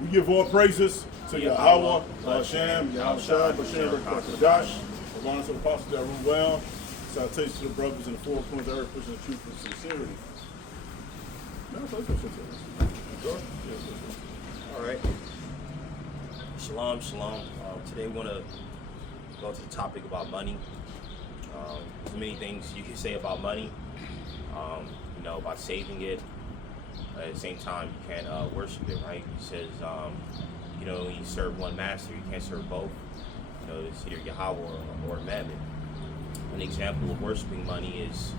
We give all praises to Yahweh, Hashem, Yahushua, Bashir, Kadash, the honor to the apostles that rule well. Salutations to the brothers in the four corners of the earth, pushing the truth with sincerity. All right. Shalom, shalom. Today we want to go to the topic about money. There's many things you can say about money. About saving it. At the same time, you can't worship it, right? He says, you serve one master, you can't serve both. It's either Yahweh or Mammon. An example of worshiping money is,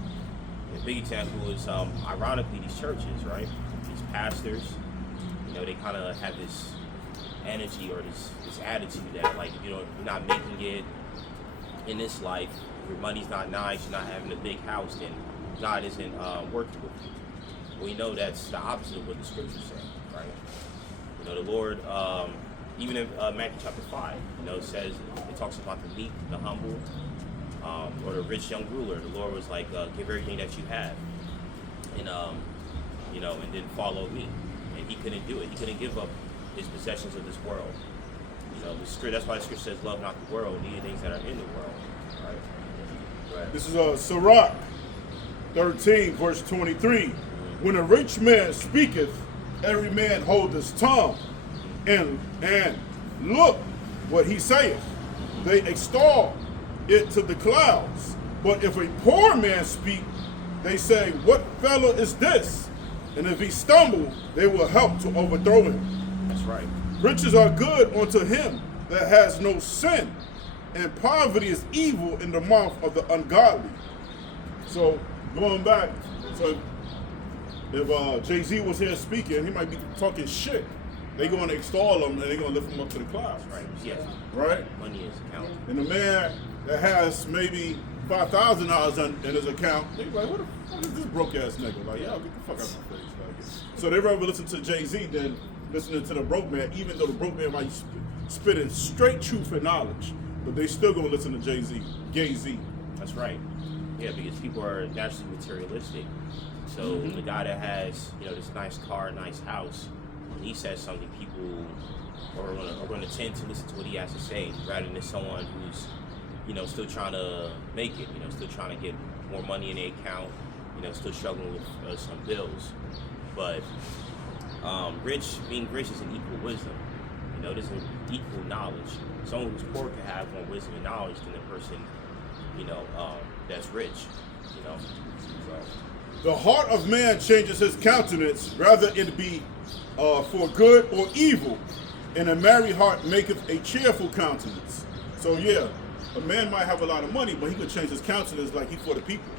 a big example is, ironically, these churches, right? These pastors, they kind of have this energy or this attitude that, like, if you're not making it in this life, your money's not nice, you're not having a big house, then God isn't working with you. We know that's the opposite of what the scriptures say, right? The Lord, even in Matthew chapter 5, it talks about the meek, the humble, or the rich young ruler. The Lord was like, give everything that you have, and then follow me. And he couldn't do it. He couldn't give up his possessions of this world. That's why the scripture says, love not the world, neither things that are in the world, right? This is Sirach 13, verse 23. When a rich man speaketh, every man hold his tongue, and look what he saith. They extol it to the clouds. But if a poor man speak, they say, what fellow is this? And if he stumble, they will help to overthrow him. That's right. Riches are good unto him that has no sin, and poverty is evil in the mouth of the ungodly. So, going back, so if Jay-Z was here speaking, he might be talking shit. They're going to extol him and they're going to lift him up to the clouds. Right. Yes. Right? Money is account. And the man that has maybe $5,000 in his account, they're like, what the fuck is this broke ass nigga? Like, yeah, get the fuck out of my face. Like, so they'd rather listen to Jay-Z than listening to the broke man, even though the broke man might spit in straight truth and knowledge. But they still going to listen to Jay-Z. That's right. Yeah, because people are naturally materialistic. So the guy that has, this nice car, nice house, when he says something, people are going to tend to listen to what he has to say rather than someone who's, still trying to make it, still trying to get more money in their account, still struggling with some bills. But being rich is an equal wisdom. It is an equal knowledge. Someone who's poor can have more wisdom and knowledge than the person, that's rich, So. The heart of man changes his countenance, rather it be for good or evil, and a merry heart maketh a cheerful countenance. So yeah, a man might have a lot of money, but he could change his countenance like he for the people.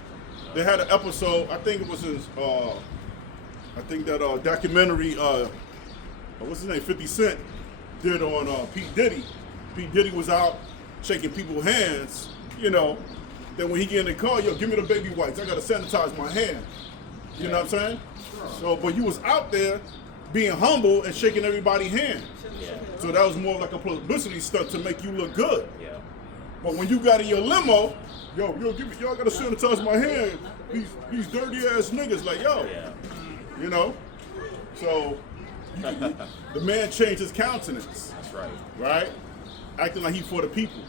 They had an episode, I think it was his, that documentary, what's his name, 50 Cent, did on Pete Diddy. Pete Diddy was out shaking people's hands, Then when he get in the car, give me the baby wipes. I gotta sanitize my hand. You know what I'm saying? So, but you was out there being humble and shaking everybody's hand. Yeah. So that was more like a publicity stunt to make you look good. Yeah. But when you got in your limo, y'all gotta sanitize my hand. These dirty ass niggas, like, yo. Yeah. So the man changed his countenance. That's right. Right? Acting like he for the people.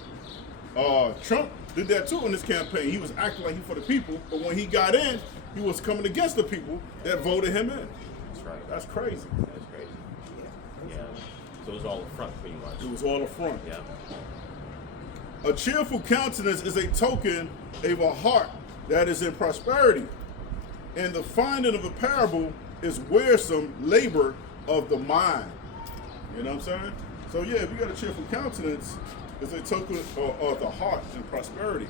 Trump did that too in this campaign. He was acting like he for the people, but when he got in, he was coming against the people that voted him in. That's right. That's crazy. That's crazy. Yeah. So it was all a front, pretty much. It was all a front. Yeah. A cheerful countenance is a token of a heart that is in prosperity, and the finding of a parable is wearisome labor of the mind. You know what I'm saying? So yeah, if you got a cheerful countenance, it's a token of the heart and prosperity,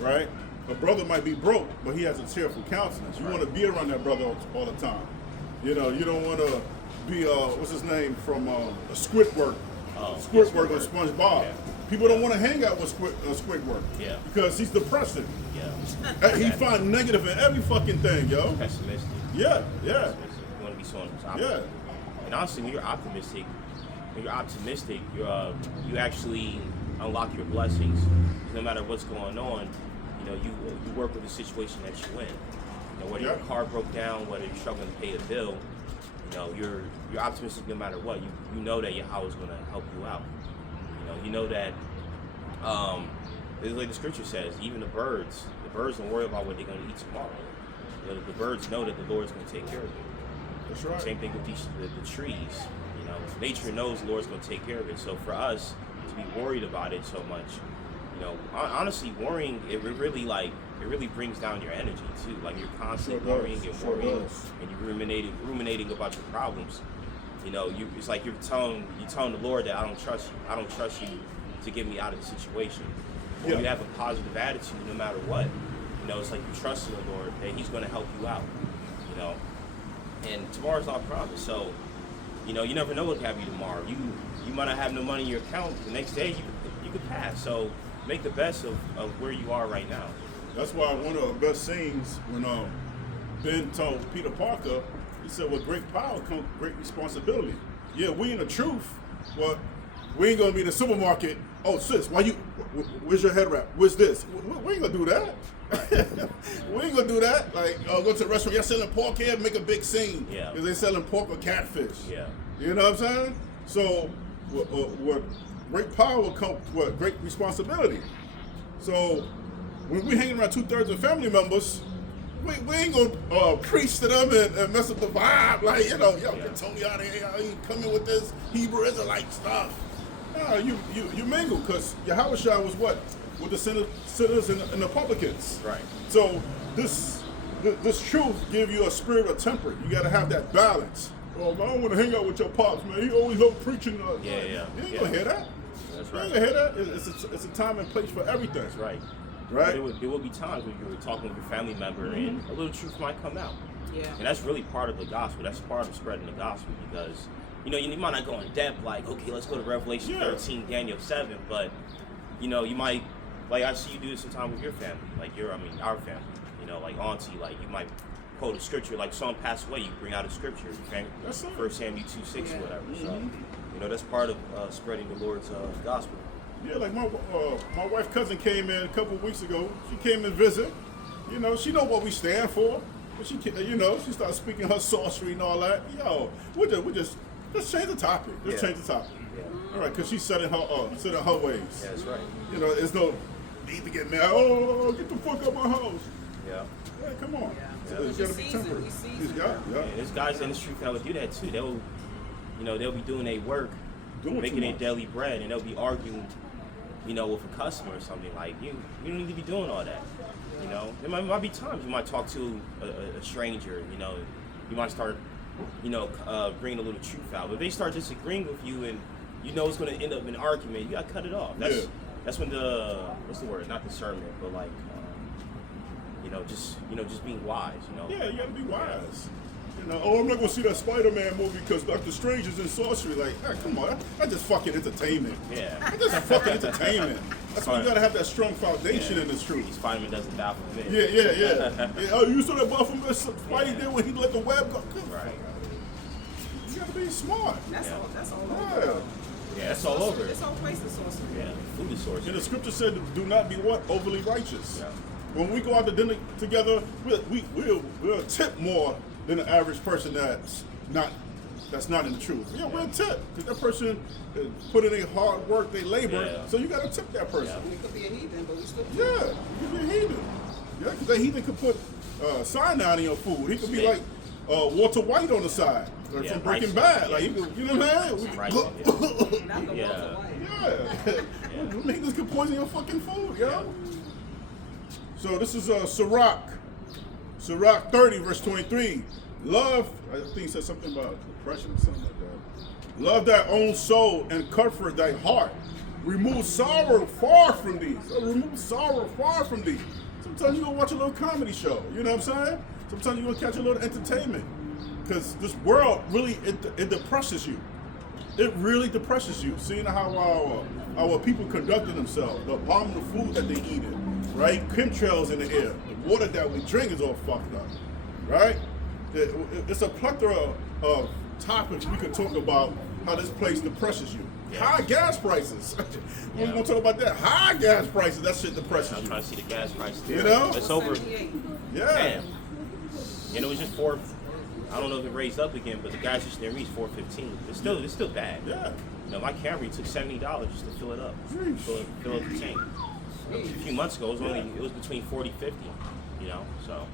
right? A brother might be broke, but he has a cheerful countenance. You want to be around that brother all the time. You don't want to be, what's his name, from Squidward. Squidward or SpongeBob. Yeah. People don't want to hang out with Squidward. Yeah. Because he's depressing. Yeah. He finds negative in every fucking thing, yo. Pessimistic. Yeah. Pessimistic. You want to be someone who's optimistic. Yeah. And honestly, when you're optimistic, you actually unlock your blessings. No matter what's going on, you work with the situation that you're in. Whether your car broke down, whether you're struggling to pay a bill, You know, you're optimistic no matter what. You know that Yahweh is going to help you out. You know that like the scripture says, even the birds don't worry about what they're going to eat tomorrow. You know, the birds know that the Lord's going to take care of them. That's right. Same thing with the trees. You know, nature knows the Lord's going to take care of it. So for us to be worried about it so much, you know, honestly, worrying it really brings down your energy too. Like you're constantly worrying and you're ruminating about your problems. You know, it's like you're telling the Lord that I don't trust you. I don't trust you to get me out of the situation. When you have a positive attitude, no matter what, you know, it's like you trust in the Lord that He's going to help you out. You know, and tomorrow's not promised, so you know you never know what can happen tomorrow. You might not have no money in your account. The next day you could pass. So make the best of where you are right now. That's why one of the best scenes when Ben told Peter Parker, he said, "With great power comes great responsibility." Yeah, we in the truth, but we ain't gonna be in the supermarket. Oh, sis, where's your head wrap? Where's this? We ain't gonna do that. We ain't gonna do that. Like, go to the restaurant. Y'all selling pork here? Make a big scene. Yeah. Because they selling pork or catfish. Yeah. You know what I'm saying? So, with great power will come with great responsibility. So, when we hanging around 2/3 of family members, we ain't gonna preach to them and mess up the vibe. Like, you know, get Tony out of here. You coming with this Hebrew Israelite stuff. No, you mingle, because Yahushua was what? With the sinners and the publicans. Right. So this truth give you a spirit of temper. You got to have that balance. Oh, man, I don't want to hang out with your pops, man. He always up preaching. Yeah. You ain't gonna hear that. That's You right. ain't gonna hear that. It's a time and place for everything. That's right. Right. There will be times when you're talking with your family member and a little truth might come out. Yeah. And that's really part of the gospel. That's part of spreading the gospel, because you know, you might not go in depth like, okay, let's go to Revelation 13, Daniel 7, but you know, you might, like I see you do this sometimes with your family, like our family, you know, like auntie, like you might quote a scripture, like someone passed away, you bring out a scripture, That's it. 1 Samuel 2:6 or whatever. So, you know, that's part of spreading the Lord's gospel. Yeah, like my wife's cousin came in a couple of weeks ago. She came and visit. You know, she know what we stand for. But she started speaking her sorcery and all that. Yo, we just change the topic. Change the topic. Yeah. All right, because she's set in her ways. Yeah, that's right. You know, there's no need to get mad. Oh, get the fuck out my house. Yeah. Yeah, come on. Yeah. You gotta be tempered. We season. Yeah. And there's guys in the street that would do that too. They'll be doing their work, making their daily bread, and they'll be arguing, you know, with a customer or something. Like, you don't need to be doing all that. You know, there might be times you might talk to a stranger. You know, you might start, you know, bringing a little truth out. But if they start disagreeing with you, and you know it's going to end up in an argument, you got to cut it off. That's when what's the word? Not discernment, but like, just being wise. You know. Yeah, you gotta be wise. You know, oh, I'm not gonna see that Spider-Man movie because Doctor Strange is in sorcery. Like, come on, that's just fucking entertainment. Yeah. That's just fucking entertainment. That's why you gotta have that strong foundation in this truth. Spider-Man doesn't die for me. Yeah. Oh, you saw that Buffalo Spidey did when he let the web go. Right. You gotta be smart. That's all Yeah. over. Yeah, that's all over. It's all place of sorcery. Yeah, food is sorcery. And the scripture said, "Do not be what? Overly righteous." Yeah. When we go out to dinner together, we'll tip more than the average person that's not in the truth. Yeah, we'll tip because that person put in their hard work, they labor. Yeah. So you got to tip that person. We could be a heathen, but we still. Yeah, you could be a heathen. Yeah, because that heathen could put cyanide in your food. He could be like Walter White on the side from Breaking Bad. Like, you know what I'm saying? Not the Yeah. Walter White. Yeah. Niggas can poison your fucking food, yo. So this is Sirach 30, verse 23. Love, I think it said something about depression or something like that. Love thy own soul and comfort thy heart. Remove sorrow far from thee. So remove sorrow far from thee. Sometimes you're going to watch a little comedy show. You know what I'm saying? Sometimes you're going to catch a little entertainment. Because this world really, it depresses you. It really depresses you, seeing how our people conducting themselves, the abominable food that they eat, right? Chemtrails in the air, the water that we drink is all fucked up, right? It's a plethora of topics we could talk about how this place depresses you. Yeah. High gas prices. We're gonna talk about that. High gas prices, that shit depresses I'm you. trying to see the gas prices. You know? It's over. 78. Yeah. Damn. You know, it was just I don't know if it raised up again, but the gas station near me is $4.15. It's still bad. Yeah. You know, my Camry took $70 just to fill it up, Jeez. fill up the tank. A few months ago, it was between 40 and 50. You know, so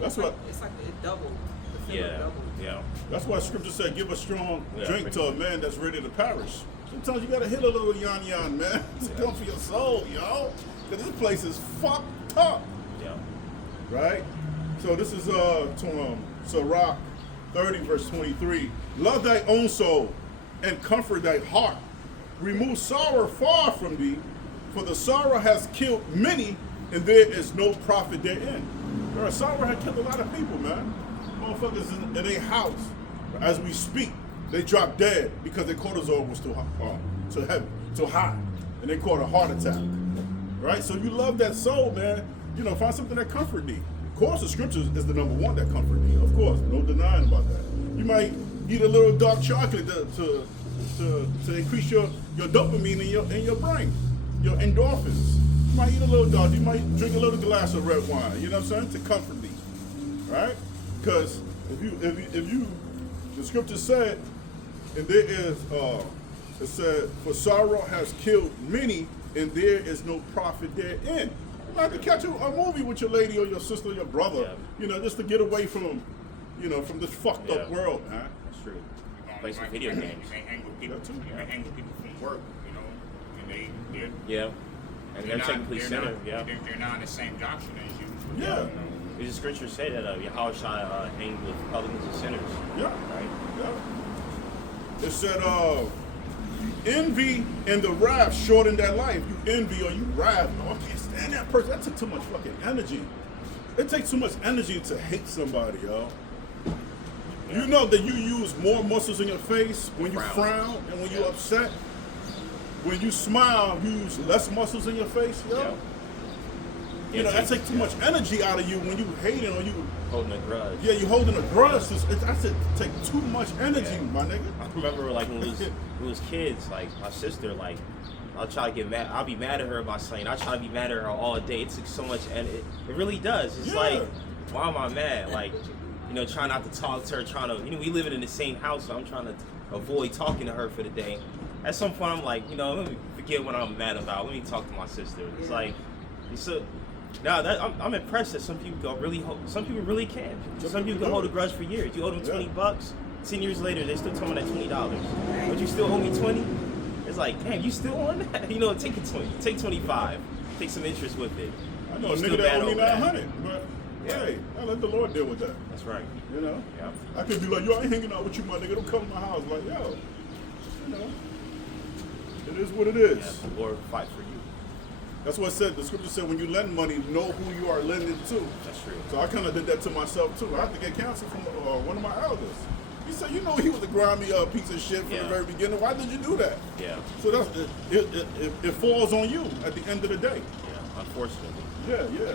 That's it's what. like, it's like it doubled. The filler yeah, doubled. yeah. That's why Scripture said, "Give a strong Yeah, drink to a man that's ready to perish." Sometimes you gotta hit a little yon, man, to come for your soul, yo. Cause this place is fucked up, Yeah. right? So this is Sirach 30 verse 23. Love thy own soul and comfort thy heart. Remove sorrow far from thee, for the sorrow has killed many, and there is no profit therein. Sorrow had killed a lot of people, man. Motherfuckers in their house, as we speak, they dropped dead because their cortisol was too heavy, too high, and they caught a heart attack. Right? So you love that soul, man. You know, find something that comfort thee. Of course, the scriptures is the number one that comfort thee. Of course, no denying about that. You might eat a little dark chocolate to increase your dopamine in your brain, your endorphins. You might eat a little dark. You might drink a little glass of red wine. You know what I'm saying? To comfort thee, right? Because if you, the scripture said, and there is, it said, for sorrow has killed many, and there is no profit therein. You might have to catch a movie with your lady or your sister or your brother, you know, just to get away from, you know, from this fucked up world, man. That's true. Play some video games. You may hang with people. That too. You may hang with people from work, you know, and they're Yeah. And they're technically sinner. Yeah. They're not in the same doctrine as you. Yeah. You know. Because the scriptures say that Yahweh shall hang with publicans and sinners. Yeah. Right? Yeah. It said, envy and the wrath shorten that life. You envy or you wrath. Oh, I can't stand that person. That took too much fucking energy. It takes too much energy to hate somebody, yo. You know that you use more muscles in your face when you frown and when you're upset. When you smile, you use less muscles in your face, yo. Yeah. You know, that takes too much energy out of you when you hating or you Holding a grudge. yeah, you holding a grudge. I said take too much energy, my nigga. I remember like when we was kids, like my sister, like I'll try to get mad. I'll be mad at her about something. I try to be mad at her all day. It takes so much, and it really does. It's like, why am I mad? Like, you know, trying not to talk to her, trying to, you know, we living in the same house, so I'm trying to avoid talking to her for the day. At some point, I'm like, you know, let me forget what I'm mad about. Let me talk to my sister. It's like, so. Now that I'm impressed that some people some people really can. Some people can hold a grudge for years. You owe them $20. 10 years later, they're still talking that $20. But you still owe me 20. It's like, damn, you still on that? You know, take 20, take 25, take some interest with it. I know You a still nigga that mad owe me over that. 900, but hey, I let the Lord deal with that. That's right. You know, Yeah. I could be like, yo, I ain't hanging out with you, my nigga. Don't come to my house. Like, yo, you know, it is what it is. Yeah, the Lord will fight for you. That's what it said. The scripture said, when you lend money, know who you are lending to. That's true. So I kind of did that to myself too. I had to get counsel from one of my elders. He said, you know, he was a grimy piece of shit from the very beginning. Why did you do that? Yeah. So that's it falls on you at the end of the day. Yeah. Unfortunately. Yeah.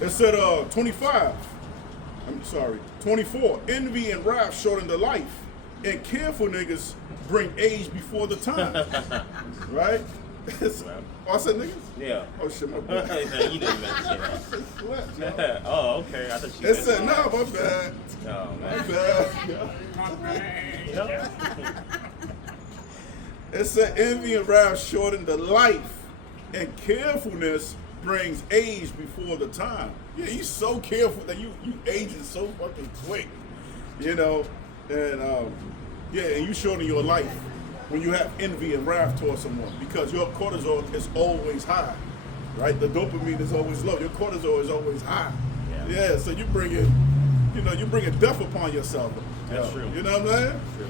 It said 25. I'm sorry, 24. Envy and wrath shorten the life, and careful niggas bring age before the time. Right? Oh, I said niggas? Yeah. Oh shit, my bad. You know you meant to say Slept, yo. that. Oh, okay. I thought you It meant said, nah, my bad. Oh, My man. bad. Yeah. My bad. Yeah. It said envy and wrath shorten the life, and carefulness brings age before the time. Yeah, you so careful that you aging so fucking quick, you know, and yeah, and you shorten your life when you have envy and wrath towards someone because your cortisol is always high, right? The dopamine is always low. Your cortisol is always high. Yeah, so you bring death upon yourself. That's true. You know what I'm saying? True.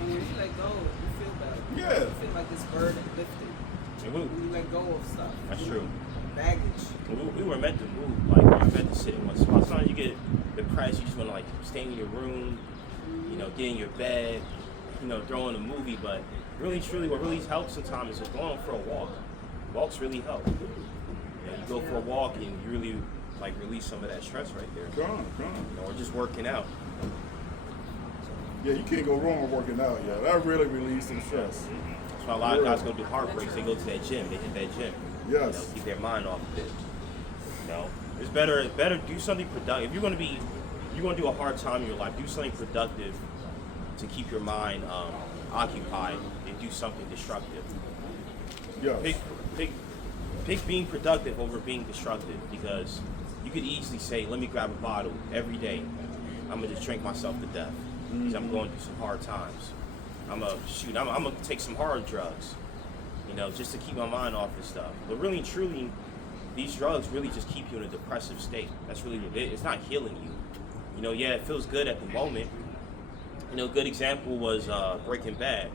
And when you let go, you feel better. Yeah. You feel like this burden lifted. And When you let go of stuff. That's true. Baggage. We were meant to move, like we were meant to sit in one spot. Sometimes you get depressed, you just want to like stay in your room, you know, get in your bed, you know, throw in a movie. But really, truly, what really helps sometimes is just going for a walk. Walks really help. You know, you go for a walk and you really like release some of that stress right there. Come on. You know, or just working out. Yeah, you can't go wrong with working out, yo. That really relieves some stress. That's why a lot of guys go do heartbreaks. They go to that gym. They hit that gym. Yes. You know, keep their mind off of it. You know, it's better do something productive. If you're gonna be you're going to do a hard time in your life, do something productive to keep your mind occupied and do something destructive. Yes. Pick being productive over being destructive, because you could easily say, let me grab a bottle every day. I'm going to just drink myself to death because I'm going through some hard times. I'm going to take some hard drugs, just to keep my mind off this stuff. But really and truly, these drugs really just keep you in a depressive state. That's really it's not healing you. Yeah, it feels good at the moment. A good example was Breaking Bad,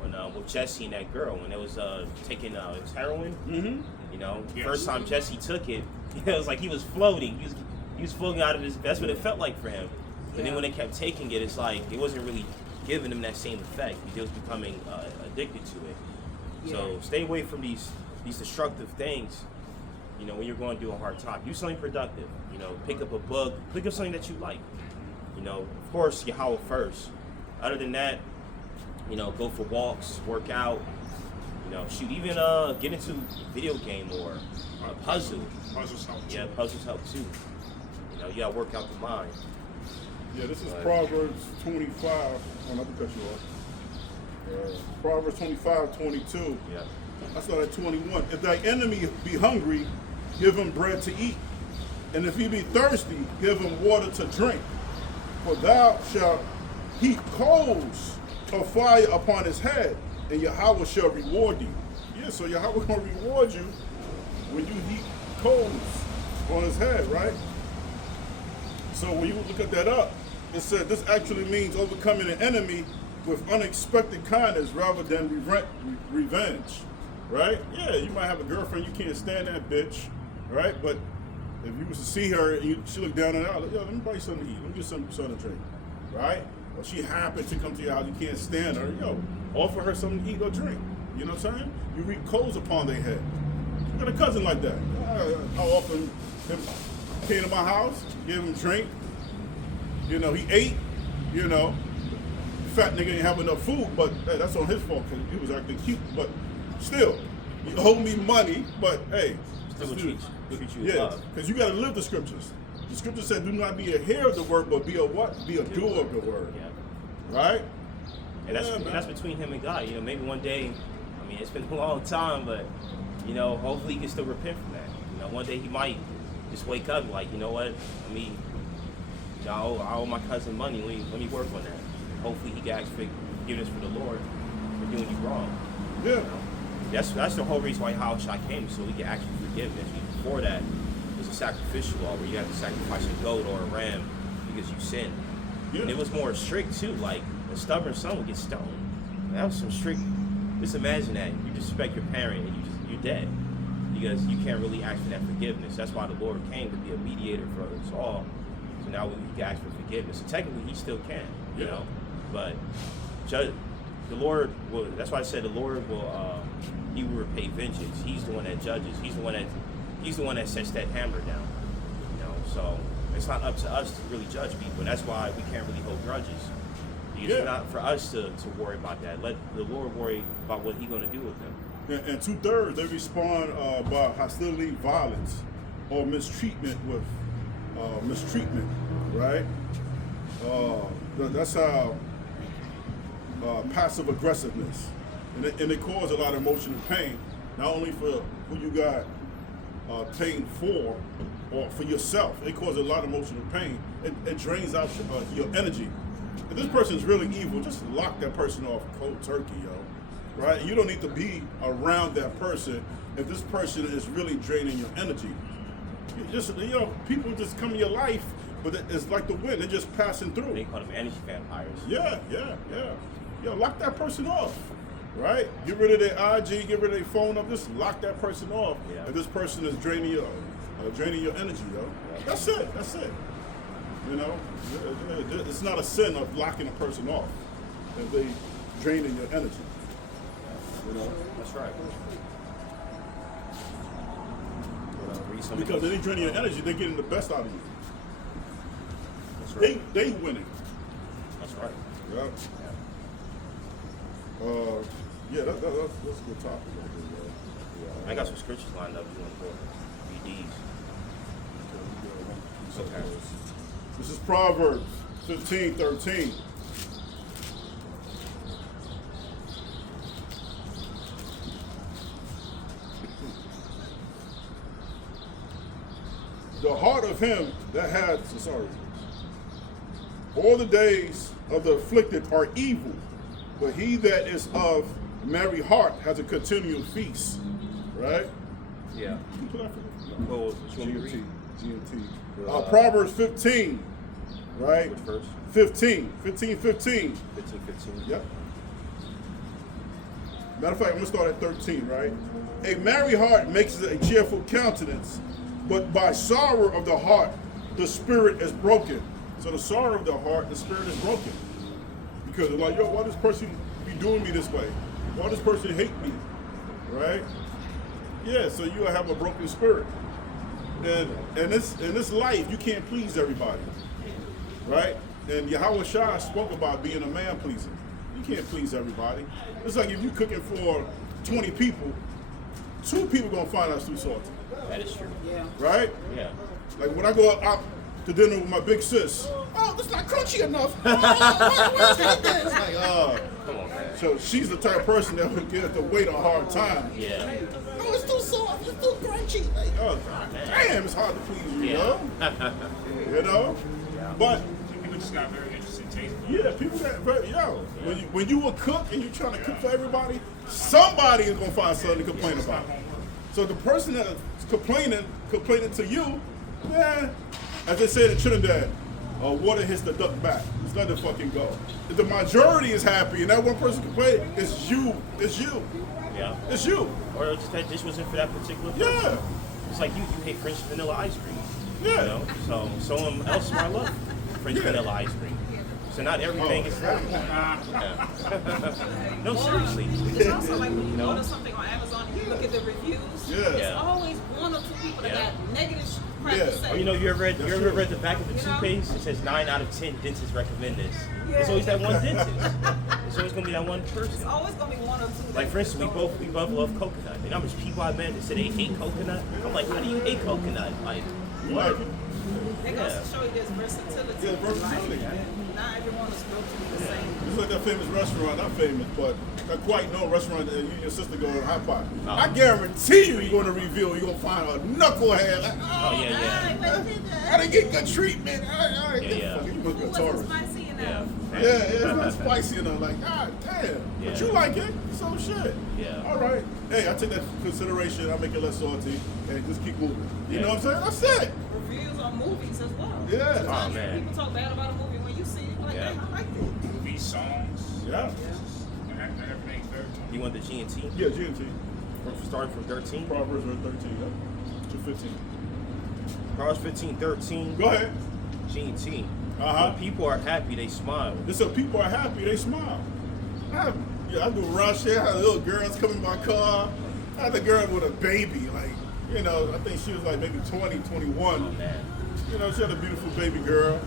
when with Jesse and that girl, when it was taking it was heroin. Mm-hmm. First time Jesse took it, it was like he was floating. He was floating out of his. That's what it felt like for him. But then when they kept taking it, it's like it wasn't really giving him that same effect. He was becoming addicted to it. So stay away from these destructive things. When you're going through a hard time, do something productive. Pick up a book, pick up something that you like. Of course, Yahweh first. Other than that, go for walks, work out. Shoot, even get into video game or puzzle. Puzzles help. Yeah, puzzles help too. You gotta work out the mind. Yeah, this is Proverbs 25. Oh, not to cut you off. Proverbs 25:22. Yeah. I start at 21. If thy enemy be hungry, give him bread to eat. And if he be thirsty, give him water to drink. For thou shalt heap coals of fire upon his head, and Yahweh shall reward thee. Yeah, so Yahweh gonna reward you when you heap coals on his head, right? So when you look at that up, it said this actually means overcoming an enemy with unexpected kindness rather than revenge, right? Yeah, you might have a girlfriend, you can't stand that bitch, right? But if you was to see her and she look down and out, like, yo, let me buy you something to eat, let me get something to drink, right? Or she happened to come to your house, you can't stand her, yo, offer her something to eat or drink. You know what I'm saying? You reap coals upon their head. I got a cousin like that. I often came to my house, gave him drink. He ate. Fat nigga didn't have enough food, but hey, that's on his fault because he was acting cute. But still, you owe me money, but hey, Still treat you with yeah, love. because you got to live the scriptures. The scripture said, "Do not be a hearer of the word, but be a what? Be a doer of the word." Yeah. Right? And that's Yeah, man. that's between him and God. Maybe one day, it's been a long time, but hopefully he can still repent from that. One day he might just wake up and like, you know what? I owe my cousin money. Let me work on that. Hopefully he can ask for forgiveness for the Lord for doing you wrong. Yeah. That's the whole reason why Yahushua came, so we can ask for forgiveness. Before that, it was a sacrificial law where you had to sacrifice a goat or a ram because you sinned. Yeah. And it was more strict too. Like a stubborn son would get stoned. That was some strict. Just imagine that you disrespect your parent and you're dead because you can't really ask for that forgiveness. That's why the Lord came to be a mediator for us all. So now we can ask for forgiveness. And technically, he still can, but the Lord will. That's why I said the Lord will. He will repay vengeance. He's the one that judges. He's the one that sets that hammer down. So it's not up to us to really judge people. And that's why we can't really hold grudges. Because it's not for us to worry about that. Let the Lord worry about what He's going to do with them. And 2/3 they respond by hostility, violence, or mistreatment with mistreatment, right? That's how passive aggressiveness, and it causes a lot of emotional pain, not only for who you got pain for, or for yourself. It causes a lot of emotional pain. It drains out your energy. If this person is really evil, just lock that person off cold turkey, yo. Right? You don't need to be around that person if this person is really draining your energy. People just come in your life, but it's like the wind; they're just passing through. They call them energy vampires. Yeah. Yo, lock that person off, right? Get rid of their IG, get rid of their phone up. Just lock that person off. Yeah. If this person is draining your energy, yo. That's it. It's not a sin of locking a person off if they draining your energy. That's right. Because they draining your energy, they're getting the best out of you. That's right. They winning. That's right. Yeah. That's a good topic right there, yo. I got some scriptures lined up. You want to read these? Okay. This is Proverbs 15:13. The heart of him that has, all the days of the afflicted are evil, but he that is of merry heart has a continual feast. Right? Yeah. Can you put that for me? Well, which one you read? GMT. Uh, Proverbs 15, right? Which verse? 15. 15:15. Yep. Matter of fact, I'm going to start at 13, right? A merry heart makes a cheerful countenance, but by sorrow of the heart, the spirit is broken. So the sorrow of the heart, the spirit is broken. Because they're like, yo, why this person be doing me this way? Why this person hate me? Right? Yeah, so you have a broken spirit. And in this life, you can't please everybody. Right? And Yahweh Shai spoke about being a man pleaser. You can't please everybody. It's like if you're cooking for 20 people, 2 people gonna find out it's too salty. That is true. Yeah. Right? Yeah. Like when I go out to dinner with my big sis, oh, that's not crunchy enough. Where's this? Like, Come on, man. so she's the type of person that would give the waiter a hard time. Yeah. Oh, it's too soft, it's too crunchy. Like, oh, damn, it's hard to please you, Yeah. You know? But People just got very interesting taste. yeah, people got very when you a cook and you're trying to cook for everybody, somebody is gonna find something to complain about. So the person that's complaining to you, man, as they say in Trinidad, water hits the duck back. Just let it fucking go. If the majority is happy and that one person complaining, it's you. It's you. Yeah. It's you. Or just that dish wasn't for that particular person. Yeah. It's like you hate French vanilla ice cream. Yeah. You know? So someone else might love French Yeah. vanilla ice cream. So not everything is for everyone. Yeah. No, seriously. It's also like when you No. order something on Amazon and you look at the reviews. Yeah. There's Yeah. always one or 2 people that Yeah. got negative crap Yeah. to say. Or you ever read That's true. the back of the You know? toothpaste? It says 9 out of 10 dentists recommend this. Yeah. It's always that one dentist. It's always gonna be that one It's person. always gonna be one or 2. Like that for instance, we don't- both love coconut. You know how much people I met that said they hate coconut? I'm like, how do you hate coconut? Like, You what? like it? They Yeah. goes to show you there's versatility. Yeah, in life. versatility. Not everyone is built to be the same. It's like that famous restaurant, not famous, but a quite known restaurant that you and your sister go to Hot Pot. Oh. I guarantee you're going to review, you're going to find a knucklehead. Like, Oh yeah, yeah. I didn't get good treatment. Yeah. You must be a Wasn't tourist. spicy Yeah. enough. Yeah, it's not spicy enough. Like, God damn. But Yeah. you like it, so shit. Yeah. All right. Hey, I take that into consideration. I make it less salty and just keep moving. You Yeah. know what I'm saying? That's it. Reviews on movies as well. Yeah. Sometimes Oh, man. people talk bad about a movie when you see it. You're like, Yeah. damn, I liked it. Movies, songs, Yeah. and everything's very. You want the G&T? Yeah, G&T. Starting from 13? Proverbs 13, yeah. 2:15. Proverbs 15:13. Go ahead. G&T. Uh-huh. When people are happy, they smile. It's so people are happy, they smile. I do rush here. I had little girls come in my car. I had a girl with a baby, like, you know, I think she was like maybe 20, 21. Oh man. You know, she had a beautiful baby girl.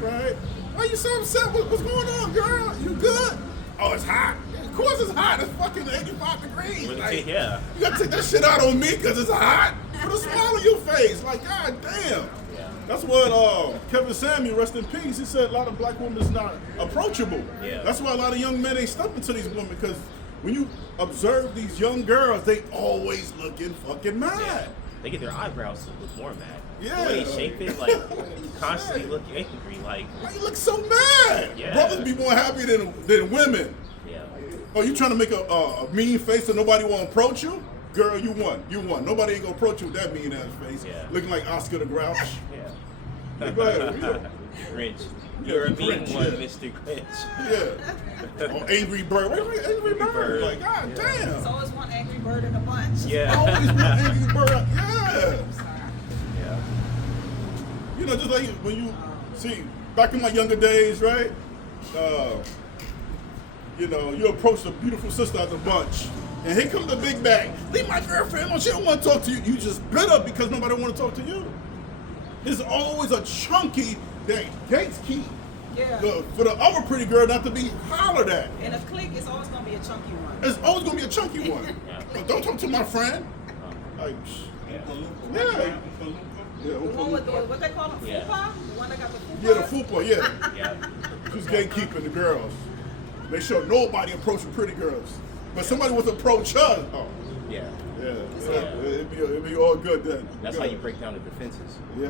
Right? Why you so upset? What's going on, girl? You good? Oh, it's hot. Of course it's hot. It's fucking 85 degrees. Really, Like, yeah. you gotta take that shit out on me because it's hot. Put a smile on your face. Like, god damn. Yeah. That's what Kevin Samuel, rest in peace, he said a lot of black women is not approachable. Yeah. That's why a lot of young men ain't stepping to these women because when you observe these young girls, they always looking fucking mad. Yeah. They get their eyebrows to look more mad. Yeah. The way they shape it, like, constantly look angry, like, Why you look so mad? Yeah. Brothers be more happy than women. yeah. Oh, you trying to make a mean face so nobody won't approach you? Girl, you won. You won. Nobody ain't gonna approach you with that mean ass face. Yeah. Looking like Oscar the Grouch. Yeah. Go ahead, read it. Grinch. Yeah, You're a the mean Grinch, one, yeah. Mr. Grinch. Yeah. Oh, Angry Bird. Wait, Angry Bird. Bird. Like, god There's damn. always one angry bird in a bunch. Yeah. Always been Angry Bird. Yeah. Yeah. You know, just like when you see back in my younger days, right? You know, you approach the beautiful sister at the bunch, and here comes the big bag. Leave my girlfriend alone. She don't want to talk to you. You just bitter because nobody want to talk to you. There's always a chunky that gates keep Yeah. for the other pretty girl not to be hollered at. In a clique, it's always gonna be a chunky one. It's always gonna be a chunky one. Yeah. But don't talk to my friend. Like, Yeah. yeah. Yeah, The one with the, what they call them, Yeah. fupa? The one that got the fupa? Yeah, the fupa, yeah. Yeah. She's gatekeeping the girls. Make sure nobody approaches pretty girls. But somebody was approach her. Oh, Yeah. yeah. Yeah. It'd be all good then. That's Good. how you break down the defenses. Yeah.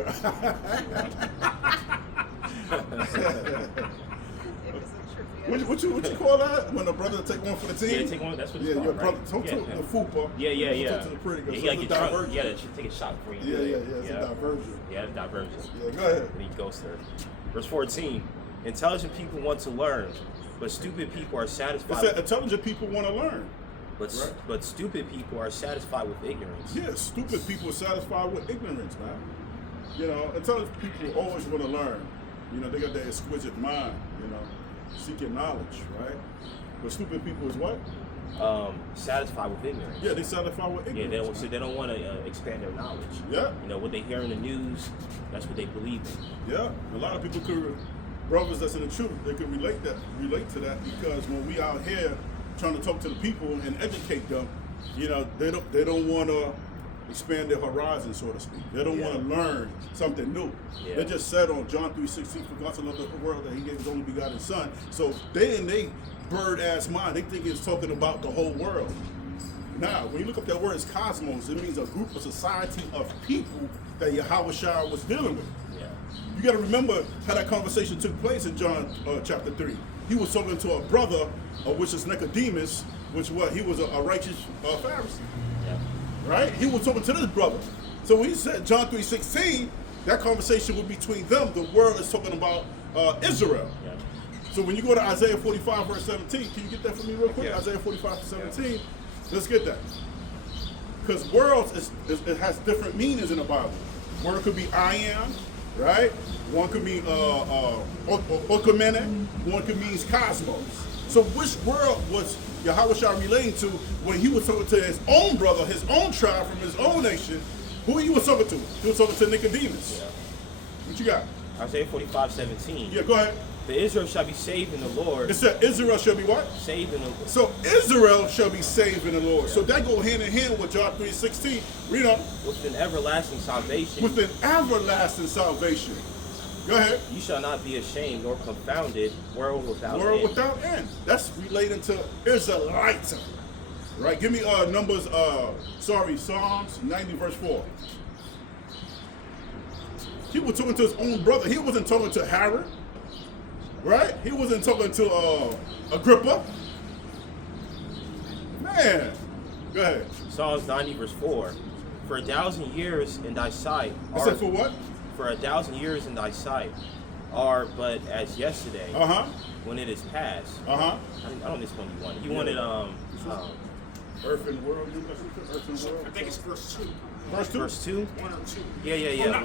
It was a trippy what you call that? When a brother take one for the team? Yeah, take one. That's what it's Yeah, called, your right? brother. Don't Yeah, talk yeah. the fupa. Yeah. Talk to the pretty girls. Yeah, So you it's a get drunk. diversion. Yeah, take a shot before you Yeah, do yeah, it. yeah. It's a diversion. Yeah, it's diversion. Yeah, go ahead. And he goes there. Verse 14. Intelligent people want to learn, but stupid people are It satisfied. said intelligent people want to learn. Right. But stupid people are satisfied with ignorance. Yeah, stupid people are satisfied with ignorance, man. You know, intelligent people always want to learn. You know, they got that exquisite mind, you know, seeking knowledge, right? But stupid people is what? Satisfied with ignorance. Yeah, they satisfied with Yeah, ignorance. they don't want to expand their knowledge. Yeah. You know, what they hear in the news, that's what they believe in. Yeah, a lot of people could, brothers that's in the truth, they could relate to that because when we out here trying to talk to the people and educate them, you know, they don't want to expand their horizon, so to speak. They don't want to learn something new. Yeah. They just said on John 3:16, for God to love the world that He gave His only begotten Son. So they in they bird-ass mind, they think it's talking about the whole world. Now, when you look up that word, it's cosmos. It means a group, a society of people that Yahweh Shai was dealing with. Yeah. You got to remember how that conversation took place in John chapter 3. He was talking to a brother, which is Nicodemus, which he was a righteous Pharisee, Yeah. right? He was talking to this brother. So when he said John 3:16, that conversation was between them. The world is talking about Israel. Yeah. So when you go to Isaiah 45 verse 17, can you get that for me real quick? Yeah. Isaiah 45 to 17. Let's get that. Because worlds it has different meanings in the Bible. Word could be I am, right? One could mean okomene, one could mean cosmos. So which world was Yahweh Shai relating to when he was talking to his own brother, his own tribe from his own nation? Who he was talking to? He was talking to Nicodemus. Yeah. What you got? Isaiah 45:17. Yeah, go ahead. The Israel shall be saved in the Lord. It said Israel shall be what? Saved in the Lord. So Israel shall be saved in the Lord. So that go hand in hand with John 3:16. Read on. With an everlasting salvation. With an everlasting salvation. Go ahead. You shall not be ashamed nor confounded, world without World end. without end. That's relating to Israelites. Right? Give me Psalms 90 verse 4. He was talking to his own brother. He wasn't talking to Herod. Right? He wasn't talking to Agrippa. Man. Go ahead. Psalms 90 verse 4. For 1,000 years in thy sight I said for what? for 1,000 years in thy sight are but as yesterday Uh-huh. when it is past. Uh-huh. I don't know this one you wanted. You wanted Earth and world. Earth and world. I think it's verse 2. Verse 2. verse 2. 1 or 2. Yeah. Oh, not,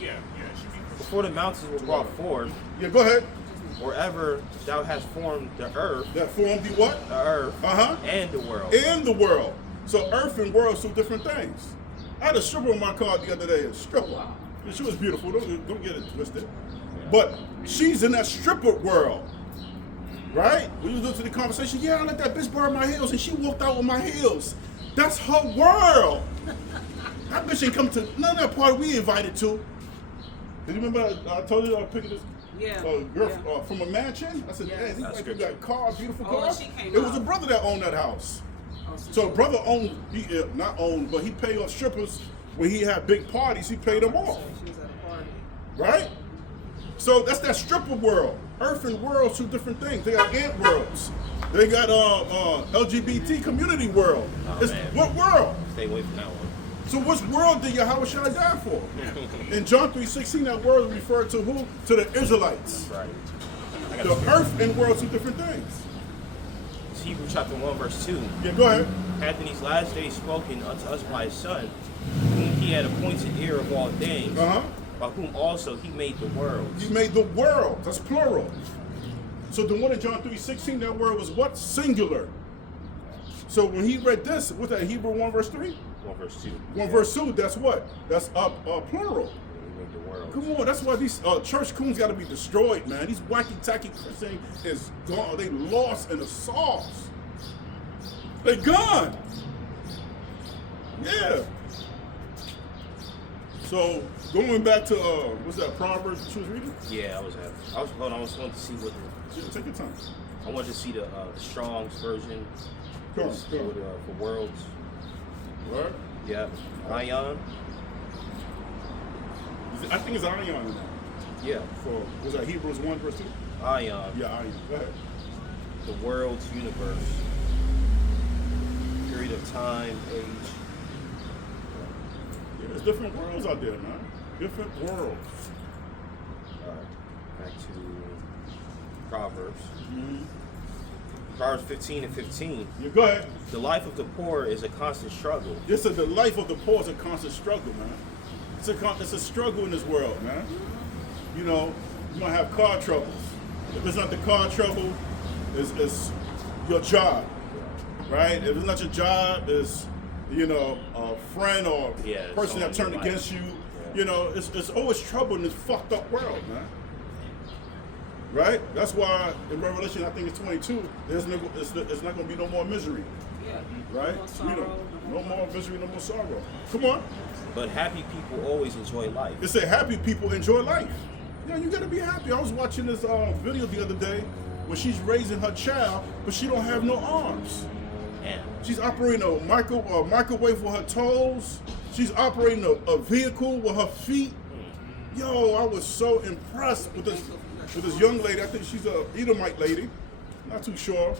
yeah, it should be verse Before the mountains were brought forth, Yeah, go ahead. wherever thou hast formed the earth, That formed the what? Uh-huh. and the world. In the world. So earth and world are two different things. I had a stripper on my car the other day, a stripper. And she was beautiful, don't get it twisted. But she's in that stripper world. Right? When you listen to the conversation, yeah, I let that bitch borrow my heels and she walked out with my heels. That's her world. That bitch ain't come to none of that party we invited to. Do you remember I told you I picked this Yeah. girl Yeah. From a mansion? I said, Yes. man, he That's like you scripture. got car, beautiful Oh, car. and she came It was a out. brother that owned that house. Oh, So brother owned, not owned, but he paid off strippers when he had big parties. He paid them off, She was at a party. right? So that's that stripper world. Earth and world, two different things. They got ant worlds. They got LGBT community world. Oh, It's man. what world? Stay away from that one. So which world did Yahweh Shai die for? In John 3:16, that word referred to who? To the Israelites. Right. I got The a earth and world, two different things. It's Hebrews chapter 1 verse 2. Yeah, go ahead. Hath in these last days spoken unto us by his Son, whom he had appointed heir of all things, Uh-huh. by whom also he made the worlds. He made the world. That's plural. So the one in John 3:16, that word was what? Singular. So when he read this, what's that, Hebrew 1 verse 3? 1 verse 2. 1 verse 2, that's what? That's plural. He made the worlds. Come on, that's why these church coons got to be destroyed, man. These wacky tacky Christians is gone. They lost in the sauce. They gone. Yeah. So going back to what's that Proverbs that you was reading? Yeah, I was hold on, I was wanting to see what Yeah, take your time. I wanted to see the Strong's version Come on, come on. for Worlds. Right? Yeah, Ion. I think it's Ion in that. Yeah, For was that Hebrews 1 verse 2? Ion. Yeah, Ion. Go ahead. The world's universe. Period of time, age. Yeah, there's different worlds out there, man. Different worlds. Back to Proverbs. Mm-hmm. Proverbs 15 and 15. Yeah, go ahead. The life of the poor is a constant struggle. This is the life of the poor is a constant struggle, man. It's a struggle in this world, man. You know, you're gonna have car troubles. If it's not the car trouble, it's your job, right? If it's not your job, it's a friend or Yeah, it's person that all in your turned life. against you. Yeah. You know, it's always trouble in this fucked up world, man. Right? That's why in Revelation, I think it's 22. It's not gonna be no more misery, Yeah. right? No more sorrow, No more misery, no more sorrow. Come on. But happy people always enjoy life. It said happy people enjoy life. Yeah, you gotta be happy. I was watching this video the other day where she's raising her child, but she don't have no arms. And She's operating a microwave with her toes. She's operating a vehicle with her feet. Yo, I was so impressed with this young lady. I think she's a Edomite lady. Not too sure.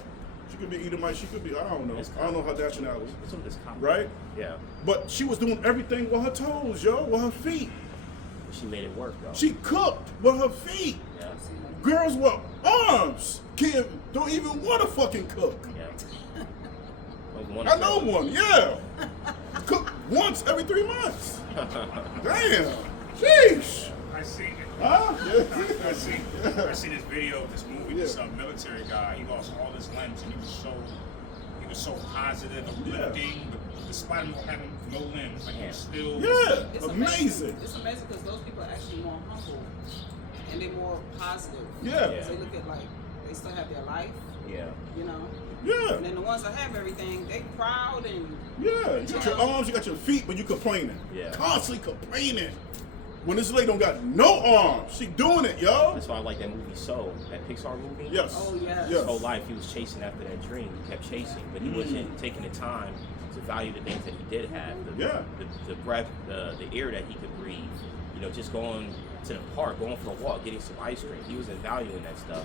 She could be Edomite. She could be, I don't know. I don't know her nationality. some of this comment. Right? Yeah. But she was doing everything with her toes, yo, with her feet. She made it work though. She cooked with her feet. Yeah. Girls with arms don't even want to fucking cook. Yeah. Like one I know one, yeah. Cook once every 3 months. Damn. Sheesh. I see it. Huh? I see this video of this movie. This military guy. He lost all his limbs, and he was so positive, uplifting. But despite him having no limbs, like he was still. Yeah. It's Amazing. It's amazing because those people are actually more humble and they're more positive. Yeah. Because they look at like they still have their life, Yeah. you know. Yeah. And then the ones that have everything, they proud and Yeah. You got your arms, you got your feet, but you complaining. Yeah. Constantly complaining. When this lady don't got no arms, she doing it, yo. That's why I like that movie Soul, that Pixar movie. Yes. oh yes. Yes. His whole life he was chasing after that dream. He kept chasing, but he wasn't taking the time to value the things that he did have. The breath, the air that he could breathe. You know, just going to the park, going for a walk, getting some ice cream. He wasn't valuing that stuff.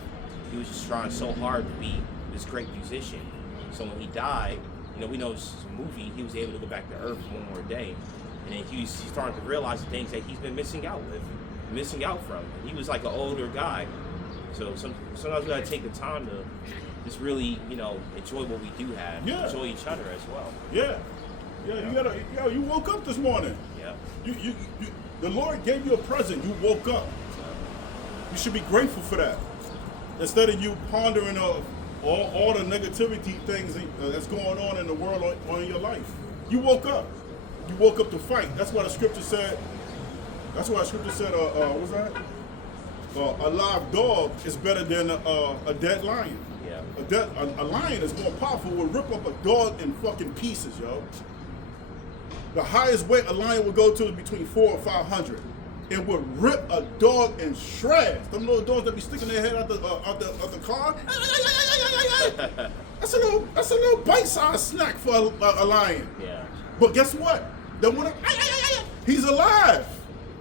He was just trying so hard to be this great musician. So when he died, you know, we know it's a movie, he was able to go back to Earth for one more day. And then he's starting to realize the things that he's been missing out from. And he was like an older guy. So sometimes we gotta take the time to just really, you know, enjoy what we do have. Yeah. Enjoy each other as well. Yeah. Yeah, you woke up this morning. Yeah. You the Lord gave you a present. You woke up. You should be grateful for that. Instead of you pondering all the negativity things that's going on in the world or in your life. You woke up. You woke up to fight. That's why the scripture said, what's that? A live dog is better than a dead lion. Yeah. A lion is more powerful, will rip up a dog in fucking pieces, yo. The highest weight a lion would go to is between 400 and 500. It would rip a dog in shreds. Them little dogs that be sticking their head out the car. That's a little bite-sized snack for a lion. Yeah. But guess what? The one, he's alive.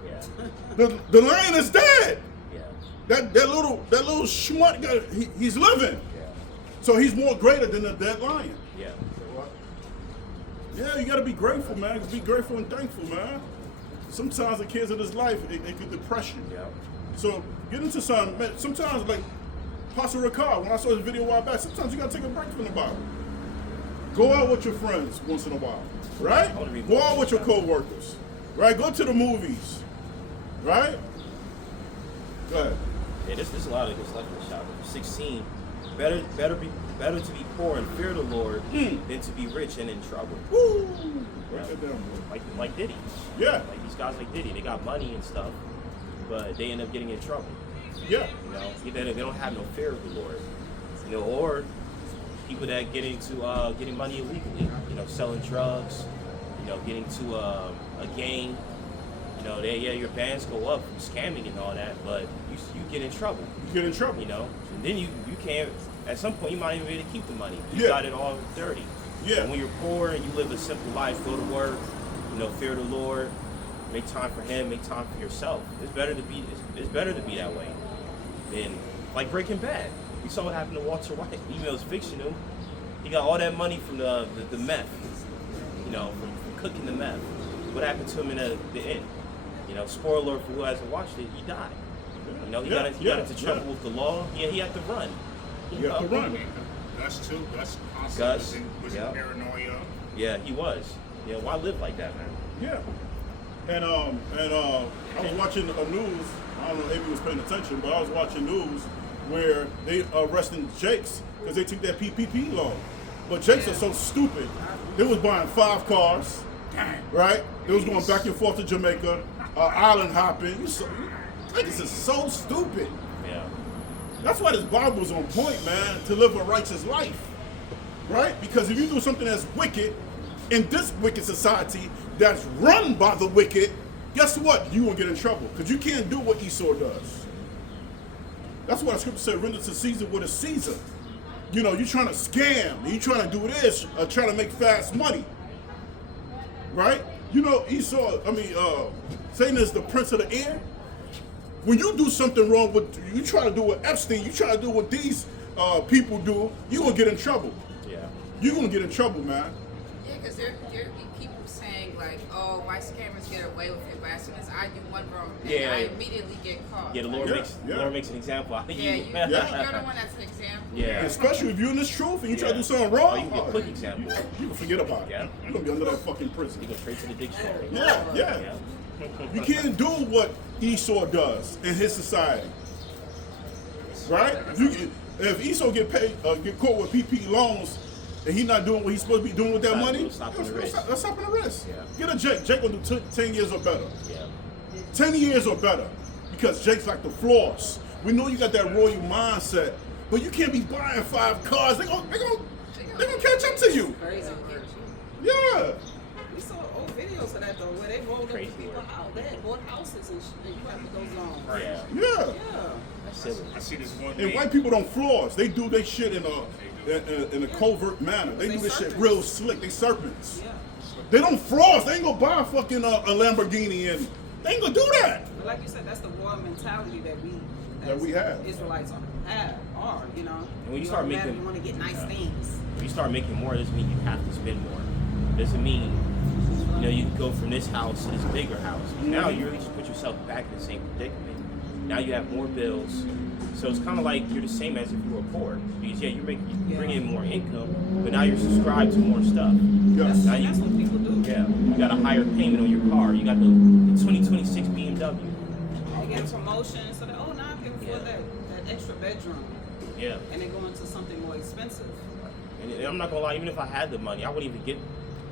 Yeah. The lion is dead. Yeah. That little schmuck guy, he's living. Yeah. So he's more greater than the dead lion. Yeah. Yeah, you gotta be grateful, man. Be grateful and thankful, man. Sometimes the kids in this life, it can depress you. Yeah. So get into something, man. Sometimes, like Pastor Ricard, when I saw his video a while back, sometimes you gotta take a break from the Bible. Go out with your friends once in a while, right? Go out with your co-workers, right? Go to the movies, right? Go ahead. Yeah, there's a lot of good stuff in the shop. 16. Better to be poor and fear the Lord than to be rich and in trouble. Woo! Write that down, boy. Like Diddy. Yeah, Like these guys like Diddy, they got money and stuff, but they end up getting in trouble. yeah, You know, they don't have no fear of the Lord. You know, or people that get into getting money illegally. You know, selling drugs. You know, getting to a gang. You know, your bands go up from scamming and all that, but you get in trouble. You get in trouble. You know, and then you can't. At some point, you might even be able to keep the money. You Yeah. got it all dirty. Yeah. But when you're poor and you live a simple life, go to work, you know, fear the Lord, make time for Him, make time for yourself. It's better to be that way than like Breaking Bad. You saw what happened to Walter White. Even though it's fictional, he got all that money from the meth. You know, from cooking the meth. What happened to him in the end? You know, spoiler alert for who hasn't watched it, he died. You know, he got into trouble with the law. Yeah, he had to run. You have to run. Gus too. Gus Gus, was in paranoia. Yeah, he was. Yeah, why live like that, man? Yeah. And I was watching the news. I don't know if he was paying attention, but I was watching news where they arresting Jakes because they took that PPP loan. But Jakes are so stupid. They was buying 5 cars, right? They was going back and forth to Jamaica, island hopping. Niggas is so stupid. Yeah. That's why this Bible's on point, man, to live a righteous life, right? Because if you do something that's wicked in this wicked society that's run by the wicked, guess what? You will get in trouble because you can't do what Esau does. That's why the scripture said, render to Caesar what is Caesar. You know, you're trying to scam, you're trying to do this, trying to make fast money, right? You know, Satan is the prince of the air. When you do something wrong, you try to do what Epstein, you try to do what these people do, you're going to get in trouble. Yeah. You're going to get in trouble, man. Yeah, because there be people saying like, oh, white scammers get away with it, but as soon as I do one wrong thing, Yeah. I immediately get caught. Yeah, the Lord Yeah. makes an example out of Yeah, you. you're the one that's an example. Yeah. Especially if you're in this truth and you try to Yeah. do something wrong. Oh, you can get quick example. You can forget about it. Yeah. You're going to be under that fucking prison. You go straight to the dictionary. Yeah. You can't do what Esau does in his society, right? If Esau get caught with PP loans, and he's not doing what he's supposed to be doing with that Stop- money, stopping the risk. that's stopping the risk. Yeah. Get a Jake. Jake will do 10 years or better. Yeah. 10 years or better, because Jake's like the floss. We know you got that royal mindset, but you can't be buying 5 cars. They're gonna catch up to you. Crazy work. Yeah. We saw old videos of that though, where they rolled up Crazy to people's work. house. They had bought houses and shit, and you have to go on. Right. Yeah. Yeah. Yeah. That's silly. I see this one. And meme. white people don't floss. They do their shit in a covert manner. They do this shit serpents. real slick. They serpents. Yeah. They don't floss. They ain't gonna buy fucking a Lamborghini and they ain't gonna do that. But like you said, that's the royal mentality that we have. Israelites are, you know. And when you You start automatically making- want to get nice Yeah. things. If you start making more, it doesn't mean you have to spend more. It doesn't mean, you know, you can go from this house to this bigger house. Now you really just put yourself back in the same predicament. Now you have more bills. So it's kind of like you're the same as if you were poor. Because you bring in more income, but now you're subscribed to more stuff. Yes. Now That's what people do. Yeah, you got a higher payment on your car. You got the 2026 BMW. They get a promotion, so they now I can afford Yeah. that extra bedroom, Yeah. and they go into something more expensive. And I'm not gonna lie, even if I had the money, I wouldn't even get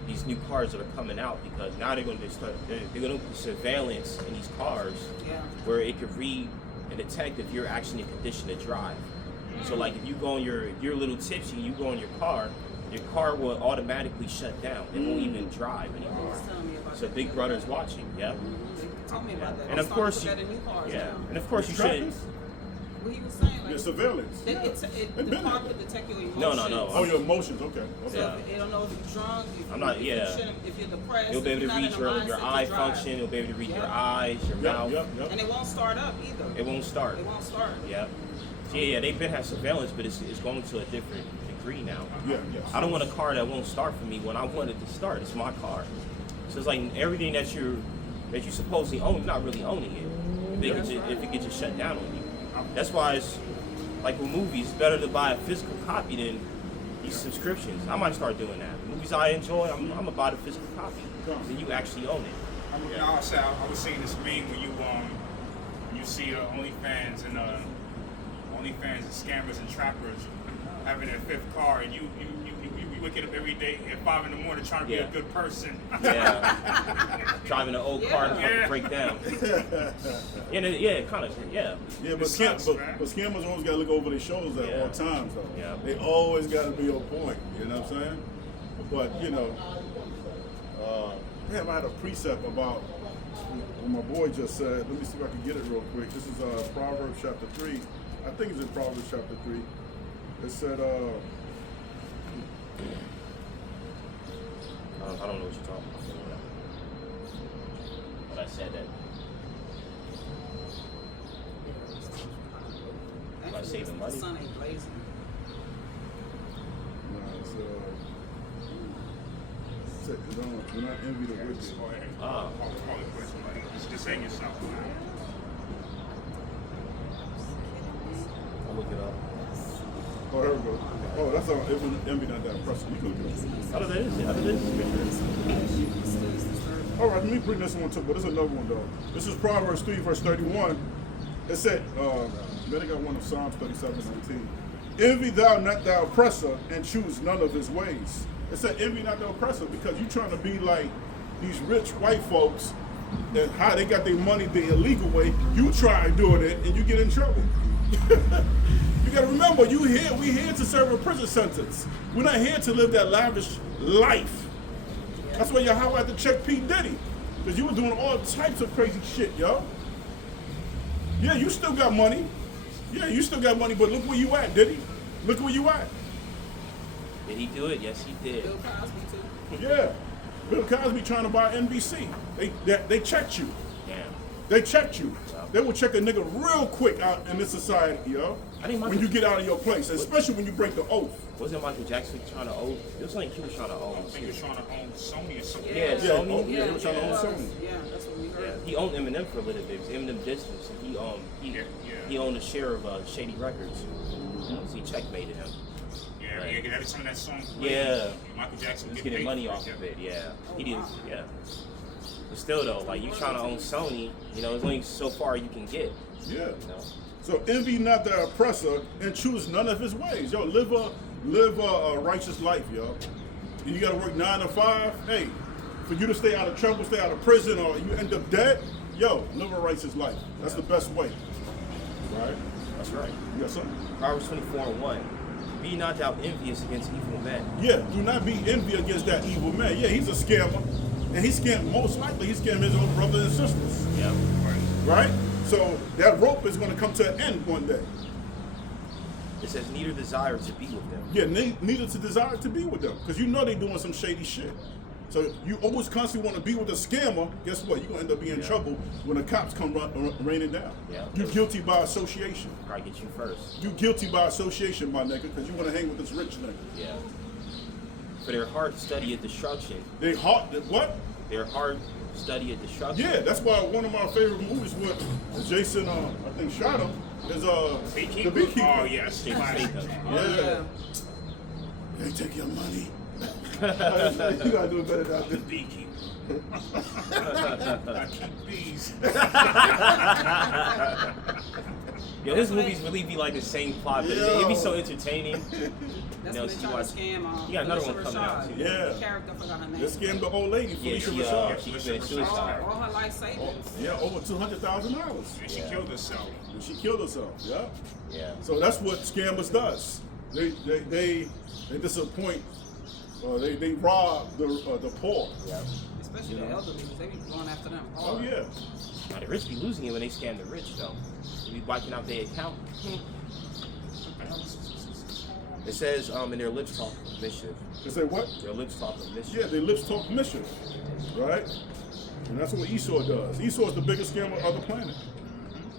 these new cars that are coming out because now they're gonna do surveillance in these cars Yeah. where it could read and detect if you're actually in condition to drive. So like if you go on if you're a little tipsy, you go in your car will automatically shut down. It won't even drive He anymore. was telling me about So that. Big Brother's watching, yeah. They told me about that. And They of starting course to you, put that in new cars yeah. now. And of course you Trackers? shouldn't. What he was saying, like Yeah, surveillance. the They've car been there. could detect your emotions. No. Oh, your emotions. Okay. So Okay. it don't know if you're drunk, if I'm not- if yeah. you shouldn't- if you're depressed, It'll be if able to you're not read in a your mindset eye to drive. function. It'll be able to read your Yeah. eyes, your mouth. Yep. And it won't start up either. It won't start. It won't start. Yeah. Yeah, they've been have surveillance, but it's going to a different degree now. Yeah. I don't want a car that won't start for me when I want it to start. It's my car. So it's like everything that you supposedly own, you're not really owning it. If it gets just shut down on you. That's why it's like with movies, it's better to buy a physical copy than these subscriptions. I might start doing that. Movies I enjoy, I'm gonna buy the physical copy. Then you actually own it. I was seeing this meme when you see OnlyFans and scammers and trappers having their 5th car, and you wake up every day at 5 in the morning trying to be Yeah. a good person. Yeah. Driving an old car to Yeah. break down. Yeah, kind of. Yeah. Yeah, but It sucks, man. scammers always gotta look over their shoulders at Yeah. all times, though. Yeah. They always gotta be on point. You know what I'm saying? But damn, I had a precept about what my boy just said. Let me see if I can get it real quick. This is Proverbs chapter 3. I think it's in Proverbs chapter 3. It said, I don't know what you're talking about. But I said that. By saving money? The sun ain't blazing. nah, it's, do not envy the wicked. Just go ahead and Ah. call it quits, somebody. Just hang yourself. I'll look it up. Oh, here we go. Oh, that's all. Envy not that impressive. You can look it up. How does that is? How does that is? All right, let me bring this one too, but there's another one though. This is Proverbs 3, verse 31. It said, then I got one of Psalms 37:19. Envy thou not thy oppressor, and choose none of his ways. It said, envy not the oppressor, because you trying to be like these rich white folks and how they got their money the illegal way. You try doing it, and you get in trouble. You got to remember, we here to serve a prison sentence. We're not here to live that lavish life. That's why Yahweh had to check P. Diddy, because you were doing all types of crazy shit, yo. Yeah, you still got money. Yeah, you still got money, but look where you at, Diddy. Look where you at. Did he do it? Yes, he did. Bill Cosby too. Yeah. Bill Cosby trying to buy NBC. They checked you. Damn. They checked you. They will check a nigga real quick out in this society, yo. I think When you get out of your place, especially when you break the oath. Wasn't Michael Jackson trying to own? It was like he was trying to I own. think he was trying to own Sony or something. Yeah, Yeah, Sony. oh, yeah, they were trying to own Yeah, Sony. that's what we Yeah, heard. he owned Eminem for a little bit. It was Eminem Distance, and he owned a share of Shady Records. So he checkmated him. Yeah, Right. yeah, because every time that song played, Yeah. Michael Jackson He was get getting paid money for it, off yeah. of it. Yeah, he did. wow. Yeah. But still, though, like you trying to own Sony, you know, there's only so far you can get. Yeah. You know. So envy not the oppressor and choose none of his ways. Yo, live a righteous life, yo. You gotta work 9 to 5. Hey, for you to stay out of trouble, stay out of prison, or you end up dead, yo, live a righteous life. That's the best way. Right? That's right. You got something? Proverbs 24:1. Be not thou envious against evil men. Yeah, do not be envy against that evil man. Yeah, he's a scammer. And he scammed, most likely, he scammed his own brothers and sisters. Yeah. Right? So that rope is gonna come to an end one day. It says neither desire to be with them. Yeah, neither to desire to be with them, because you know they doing some shady shit. So you always constantly want to be with a scammer. Guess what? You're gonna end up being in trouble when the cops come raining down. Yeah. You're guilty by association. Probably get you first. You guilty by association, my nigga, because you want to hang with this rich nigga. Yeah. For their heart studieth destruction. They hot. What? Their heart studieth destruction. Yeah, that's why one of my favorite movies with Jason, I think, shot him is The Beekeeper? Beekeeper. Oh, yes. Jason Statham. Yeah. They take your money. You gotta do it better than The that. beekeeper. I keep bees. Yo, his movies really be like the same plot, but it'd be so entertaining. That's You know, when they so tried you to scam You got another Felicia one coming out, Rashad. too. Yeah. The character, I forgot her name. They scammed the old lady, Yeah, Felicia she Rashad. she committed suicide. All her life savings. Yeah, over $200,000. And she killed herself. And she killed herself. Yeah. Yeah. So that's what scammers does. They disappoint. They rob the poor. Yeah. Especially the elderly, because they be going after them Oh hard. yeah. Now the rich be losing it when they scam the rich, though. They be wiping out their account. It says, in their lips talk of mischief. They say what? Their lips talk of mischief. Yeah, their lips talk mischief, right? And that's what Esau does. Esau is the biggest scammer of the planet.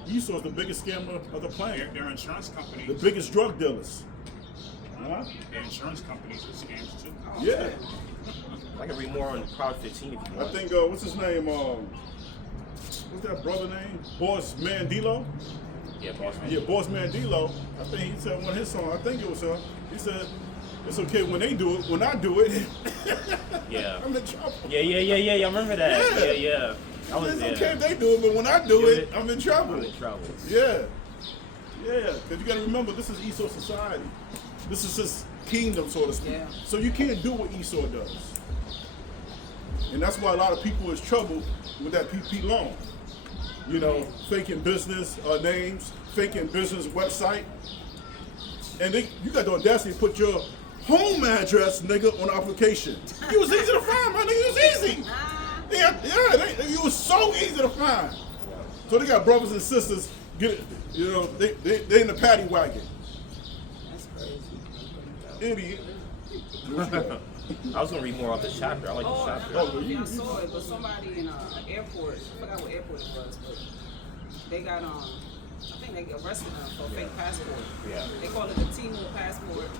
Esau is the biggest scammer of the planet. Their insurance The companies. biggest drug dealers. Huh? Their insurance companies are scams too. Yeah. I can read more on Proverbs 15 if you I want. think what's his name? What's that brother name? Boss Mandilo. Yeah, boss man. Yeah, Boss Mandilo. I think he said one of his songs. I think it was him. He said, "It's okay when they do it. When I do it, Yeah. I'm in trouble. Yeah. I remember that. Yeah. Yeah. I was It's there. okay if they do it, but when I do it, I'm in trouble." I'm in trouble. Yeah, because you got to remember, this is Esau society. This is his kingdom, so to speak. Yeah. So you can't do what Esau does, and that's why a lot of people is trouble with that PP loan. You know, faking business names, faking business website, and you got the audacity to put your home address, nigga, on the application. It was easy to find, my nigga. It was easy. It was so easy to find. So they got brothers and sisters. They in the paddy wagon. That's crazy. Idiot. I was gonna read more off this chapter. I like this chapter. I saw it, but somebody in an airport, I forgot what airport it was, but they got I think they got arrested them for a fake passport. Yeah. They call it the T-Mobile passport.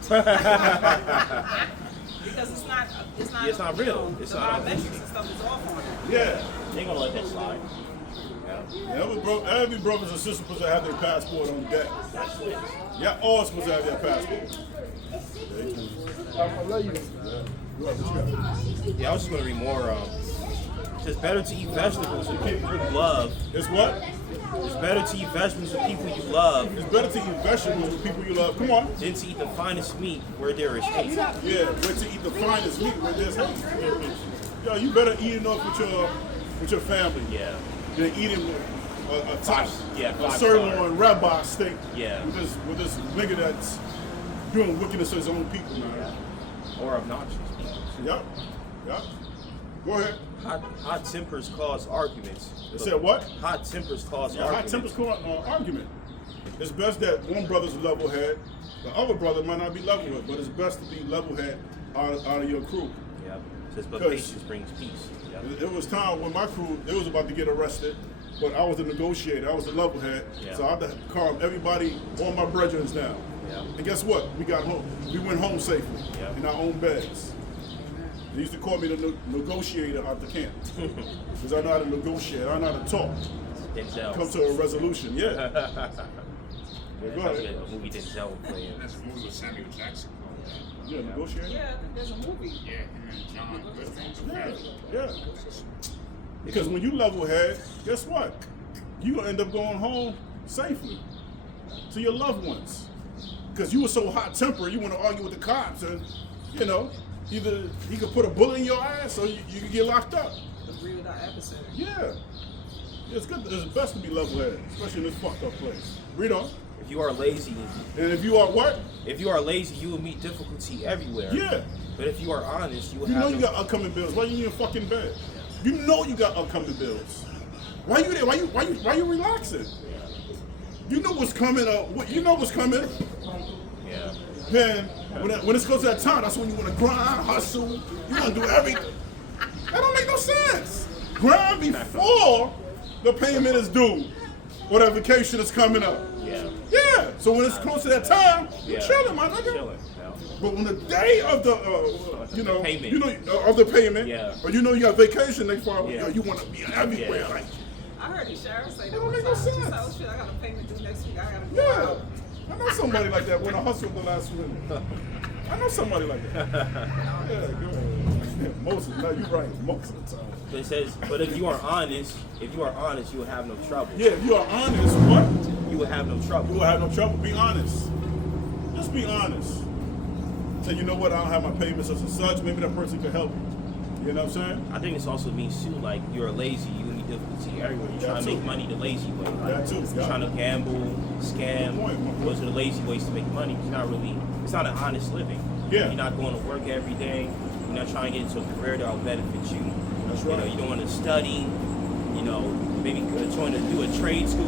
Because it's not It's not real. The It's not biometrics and stuff is off on it. Yeah. They ain't gonna let that slide. Every brothers and sisters supposed to have their passport on deck. That's it. Yeah, all supposed to have their passport. Yeah, I was just gonna read more. It's better to eat vegetables with people you love. It's what? It's better to eat vegetables with people you love It's better to eat vegetables with people you love. Come on. than to eat the finest meat where there is hate. Yeah, but to eat the finest meat where there's hate. Yo, you better eat enough with your family. Yeah. Than eating a top, a 5 sirloin rabbi steak. Yeah. With this nigga that's doing wickedness to his own people, man. Or obnoxious people. Yep. Go ahead. Hot tempers cause arguments. They said what? Hot tempers cause Hot arguments. tempers cause argument. It's best that one brother's level head, the other brother might not be level head, but it's best to be level head out of your crew. Yep. Says, but 'Cause patience brings peace. Yep. It was time when my crew, they was about to get arrested, but I was the negotiator, I was the level head, Yeah. so I had to calm everybody, all my brethren down. Yeah. And guess what? We got home. We went home safely Yeah. in our own beds. They used to call me the negotiator out the camp because I know how to negotiate. I know how to talk, Denzel. come to a resolution. Yeah. Yeah, Go sounds ahead. like a movie Denzel would play in. That's a movie with Samuel Jackson called that. Yeah, negotiator. Yeah, I think there's a movie. Yeah, him and John Goodman. Yeah. Because when you level head, guess what? You gonna end up going home safely to your loved ones. Because you were so hot tempered, you want to argue with the cops, and either he could put a bullet in your ass or you could get locked up. Agree with our adversary. Yeah. It's good. It's best to be level headed, especially in this fucked up place. Read on. If you are lazy, And if you are what? you will meet difficulty everywhere. Yeah. But if you are honest, you will You have know no- you got upcoming bills. Why you in your fucking bed? You know you got upcoming bills. Why you there? Why you relaxing? You know what's coming up. You know what's coming. Yeah. Then when it goes to that time, that's when you want to grind, hustle. You want to do everything. That don't make no sense. Grind before the payment is due or that vacation is coming up. Yeah. Yeah. So when it's close to that time, you're Yeah. chilling, my nigga. Chilling. Yeah. But on the day of the, The payment. of the payment, Yeah. or you got vacation next fall, Yeah. you want to be everywhere. Yeah. Like, I heard Sharon say that That don't one make time. no She sense. said, oh shit, I got a payment due next week. I gotta go yeah. out. I know somebody like that when I hustled the last minute. I know somebody like that. Yeah, go ahead. Most of the time, you're right. Most of the time. But it says, but if you are honest, you will have no trouble. Yeah, if you are honest, what? You will have no trouble. You will have no trouble. Be honest. Just be honest. Say, you know what? I don't have my payments such and such. Maybe that person can help you. You know what I'm saying? I think this also means too, like you're lazy, you need difficulty everywhere. You're Yeah, trying to too. make money the lazy way. Yeah, too. You're Yeah. trying to gamble, scam. Good point. Those are the lazy ways to make money. It's not an honest living. Yeah. You're not going to work every day. You're not trying to get into a career that will benefit you. That's You know, right. you don't want to study. Maybe trying to do a trade school.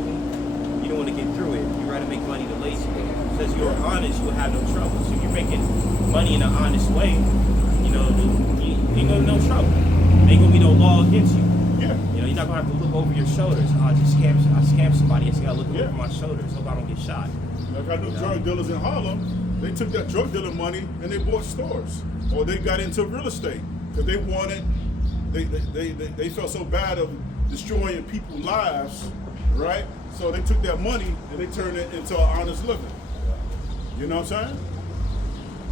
You don't want to get through it. You rather make money the lazy way. It says you're honest, you'll have no trouble. So if you're making money in an honest way, you ain't gonna no trouble. There ain't gonna be no law against you. Yeah. You're not gonna have to look over your shoulders. I scam somebody. I just gotta look Yeah. over my shoulders. Hope I don't get shot. Like I knew drug dealers in Harlem, they took that drug dealer money and they bought stores, or they got into real estate because they wanted. They felt so bad of destroying people's lives, right? So they took that money and they turned it into an honest living. You know what I'm saying?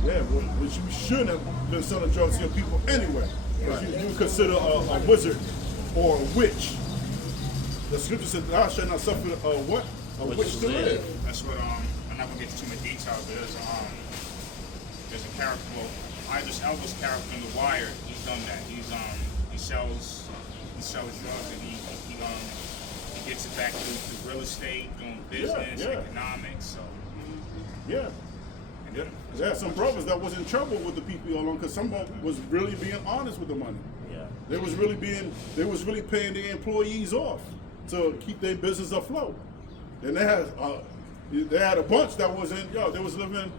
Yeah, but you shouldn't have been selling drugs to your people anyway. Because you consider a wizard or a witch. The scripture said, "Thou shalt not suffer a what? A witch to live." That's what I'm not gonna get into too much detail, but there's a character, well, Idris Elba's character in The Wire. He's done that. He sells drugs and he gets it back through real estate, doing business, yeah. economics. So Yeah. Yeah, there are some brothers that was in trouble with the PPO loan because some of them was really being honest with the money. Yeah. They was really paying their employees off to keep their business afloat. And they had a bunch that was they was living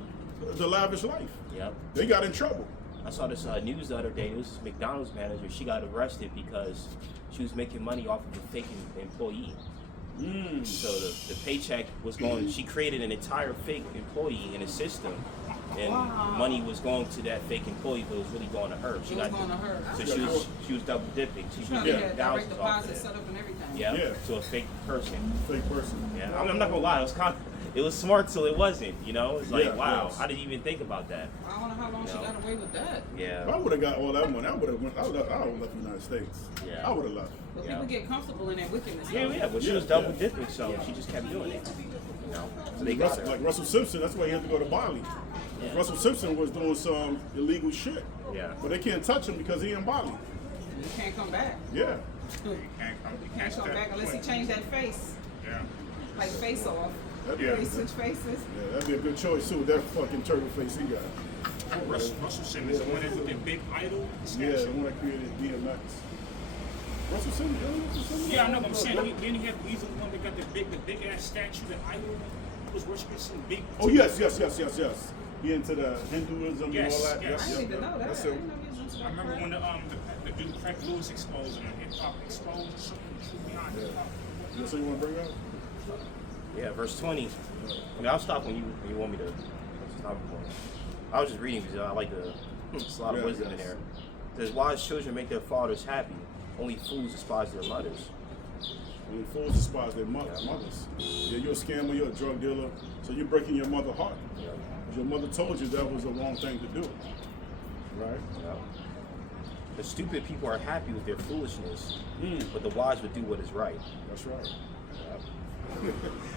the lavish life. Yep. They got in trouble. I saw this news the other day. It was this McDonald's manager. She got arrested because she was making money off of a fake employee. So the paycheck was going. She created an entire fake employee in a system, and money was going to that fake employee, but it was really going to her. It was going to her. So she was double dipping. She was Probably getting had direct thousands off of deposit that. set up and everything. Yeah, Yeah. to a fake person. Fake person. Yeah, I'm not gonna lie. It was smart till it wasn't. You know, it's like Yeah, wow. yes. I didn't even think about that. I don't know how long she No. got away with that. If Yeah. I would have got all that money, I would have left the United States. Yeah. I would have left. But Yeah. people get comfortable in their wickedness. Yeah, though. yeah. But she Yeah, was double yeah. dipping, so she just kept doing it. You know, so they got her. Like Russell Simpson, that's why he had to go to Bali. Yeah. Russell Simpson was doing some illegal shit. Yeah. But they can't touch him because he in Bali. You can't come back. Yeah. You Can't come back unless he changed that face. Yeah. Like face off. That'd be, Yeah. He switch faces. yeah, that'd be a good choice too. With that fucking turtle face he got. Russell Simmons is the one that did Big Idol. Yeah, the one that created DMX. Russell Simmons. Russell Simmons? Yeah, I know, but I'm saying, he's the one that got the big ass statue that Idol was worshiping some big. Oh yes. He into the Hinduism Yes, and all that. yes. I didn't even know that. That's I didn't him. know he was into I that remember crap. when the dude Frank Lewis exposed him, hip hop exposed or something. Truth behind hip hop. That's what you want to bring up? Yeah, verse 20. I mean, I'll stop when you want me to stop. I was just reading because I like the. There's a lot of Yeah, wisdom in yes. there. It says, wise children make their fathers happy. Only fools despise their mothers. When fools despise their mothers. Yeah, you're a scammer, you're a drug dealer, so you're breaking your mother's heart. Yeah. Your mother told you that was the wrong thing to do. Right? Yeah. The stupid people are happy with their foolishness, Mm. but the wise would do what is right. That's right.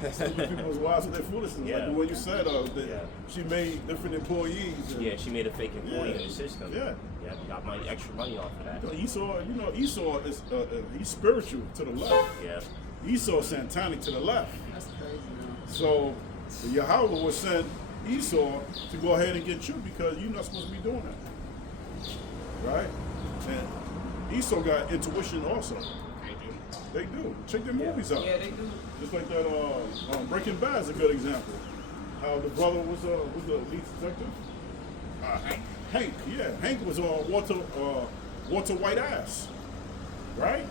Yeah. Stupid people was wise with their foolishness. Yeah. Like the way you said, that Yeah. she made different employees. And, Yeah, she made a fake employee Yeah. in the system. Yeah. Yeah, got money, extra money off of that. Esau is he's spiritual to the left. Yeah. Esau satanic to the left. That's crazy now. So Yahweh would send Esau to go ahead and get you because you're not supposed to be doing that. Right? And Esau got intuition also. They do. Check their movies out. Yeah, they do. Just like that Breaking Bad is a good example. How the brother was the lead detective? Hank. Hank, yeah. Hank was Walter White ass. Right?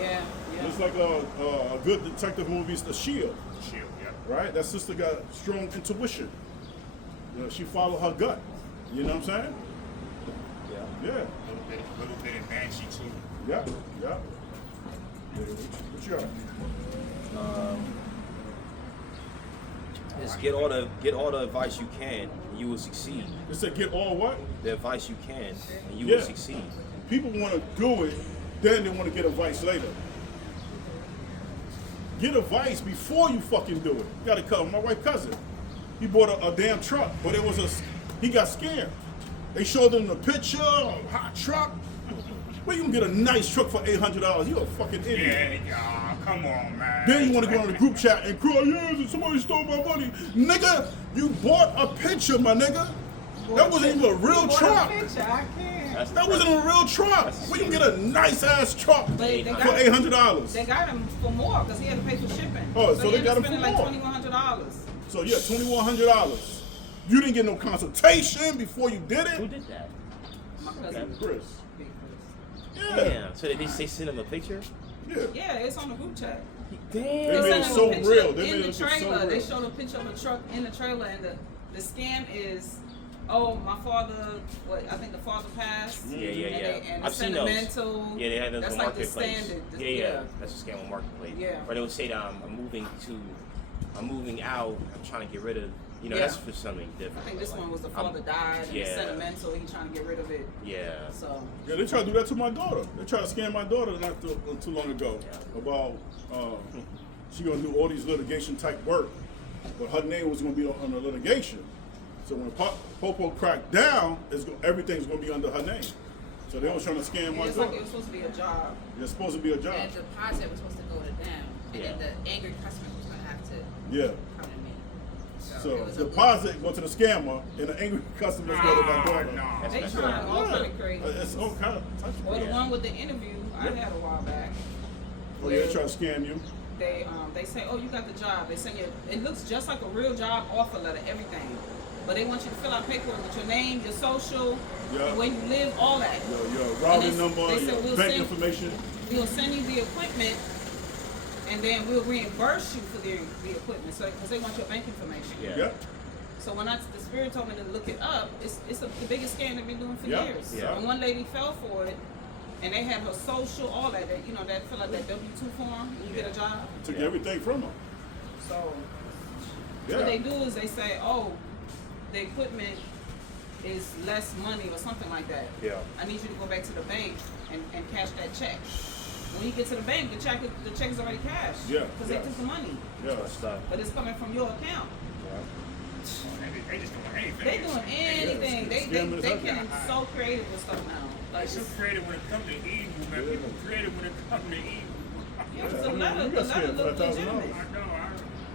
Yeah. Just like a good detective movie is The Shield. Shield, yeah. Right? That sister got strong intuition. You know, she followed her gut. You know what I'm saying? Yeah. Yeah. A little bit in Banshee too. Yeah. What you got? Just get all the advice you can, and you will succeed. It said get all what? The advice you can, and you Yeah. will succeed. People want to do it, then they want to get advice later. Get advice before you fucking do it. You gotta call my white cousin. He bought a damn truck, but he got scammed. They showed him the picture, hot truck. Where you can get a nice truck for $800? You a fucking idiot. Yeah, come on, man. Then you want to go on the group chat and cry, yeah, somebody stole my money. Nigga, you bought a picture, my nigga. That wasn't even a real What a truck. picture, I can't. That's That wasn't a real truck. Where you can get a nice ass truck They for got $800? They got him for more because he had to pay for shipping. Oh, so they he got ended him up for spending more. like $2,100. So yeah, $2,100. You didn't get no consultation before you did Who it? did that? My cousin. Chris. Big Chris. Yeah. Damn. So did they send him a picture? Yeah. Yeah, it's on the group chat. They Damn. made sent it him a so picture real. They in made the it so trailer. real. They showed a picture of a truck in the trailer, and the scam is, oh, my father. I think the father passed. Yeah. And I've it's seen those. sentimental. Yeah, they had those That's on like the Marketplace. standard. Yeah. That's a scam on Marketplace. Yeah. Or they would say that I'm moving out. I'm trying to get rid of. You know, Yeah. that's for something different. I think this Like, one was the I'm- father died, and it's yeah. sentimental. He's trying to get rid of it. Yeah. So Yeah, they tried to do that to my daughter. They tried to scam my daughter not too long ago Yeah. about she gonna do all these litigation type work, but her name was gonna be on the litigation. So when Popo cracked down, everything's gonna be under her name. So they was trying to scam my it's like it daughter. was supposed to be a job. It's supposed to be a job. And the deposit was supposed to go to them, and then Yeah. the angry customer was going to have to Yeah. come to me. So deposit go to the scammer, and the angry customers go to my daughter. No. They trying all kind of crazy. It's all kind of touchy. Or the one with the interview I had a while back. Oh yeah, they try to scam you. They say, oh, you got the job. They send you. It looks just like a real job offer letter, everything. But they want you to fill out paperwork with your name, your social, Yeah. where you live, all that. Your routing And number, they said, your we'll bank send- information. We'll send you the equipment, and then we'll reimburse you for the equipment. So because they want your bank information. Yeah. Yeah. So when the spirit told me to look it up, it's the biggest scam they've been doing for Yeah. years. Yeah. And one lady fell for it, and they had her social, all that. You know, that fill out that W-2 form when you get a job. Took Yeah. everything from them. So Yeah. what they do is they say, oh, the equipment is less money or something like that. Yeah. I need you to go back to the bank and cash that check. When you get to the bank, the check is already cashed. Yeah, Because yeah. they took the money, Yeah. That's stuff. but it's coming from your account. They just doing anything. They doing anything. Scamming is They out there. getting so creative with stuff now. Like They're so it's, creative when it comes to evil, man. Yeah. People creative when it comes to evil. yeah, 'cause Yeah, the you letter got scammed for look $1,000. legitimate. I know.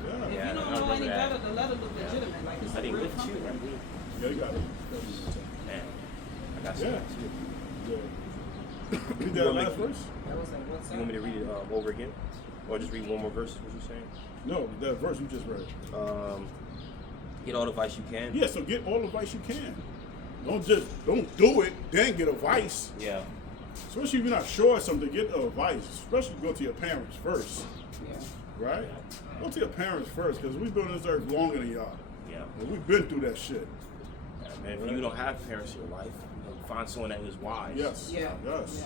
Yeah. If Yeah, you don't I know remember any that. better, the letter look legitimate. Like it's I a didn't real live too. company. Yeah, you got it. Man, I got Yeah. some too. Yeah. Read that You want me last to- verse? That was like what's You want me to read it over again? Or just read one more verse, what you saying? No, that verse you just read. Get all the advice you can. Yeah, so get all the advice you can. Don't do it, then get advice. Yeah. Especially if you're not sure of something, get advice. Especially go to your parents first, Yeah. right? Go to your parents first, because we've been on this earth longer than y'all. Yeah. And we've been through that shit. Yeah, man, if you don't have parents in your life, find someone that is wise. Yes. Yeah. Yes.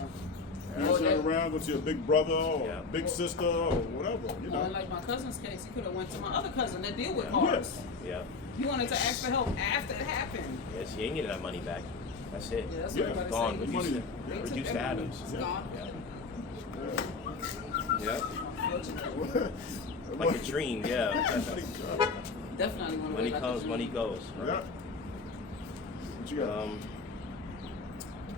Yeah. You Or turn that- around, go to your big brother or Yeah. big sister or whatever, you Or know. like my cousin's case, he could have went to my other cousin that deal with Yeah. cars. Yes. Yeah. He wanted to ask for help after it happened. Yes, you ain't getting that money back. That's it. Yeah, that's Yeah. what everybody Gone. say. Reduced, Money. reduced to atoms. It's gone. Yeah. Unfortunately. Like a dream, yeah. Definitely want to Money comes, money goes. Yeah. What you got?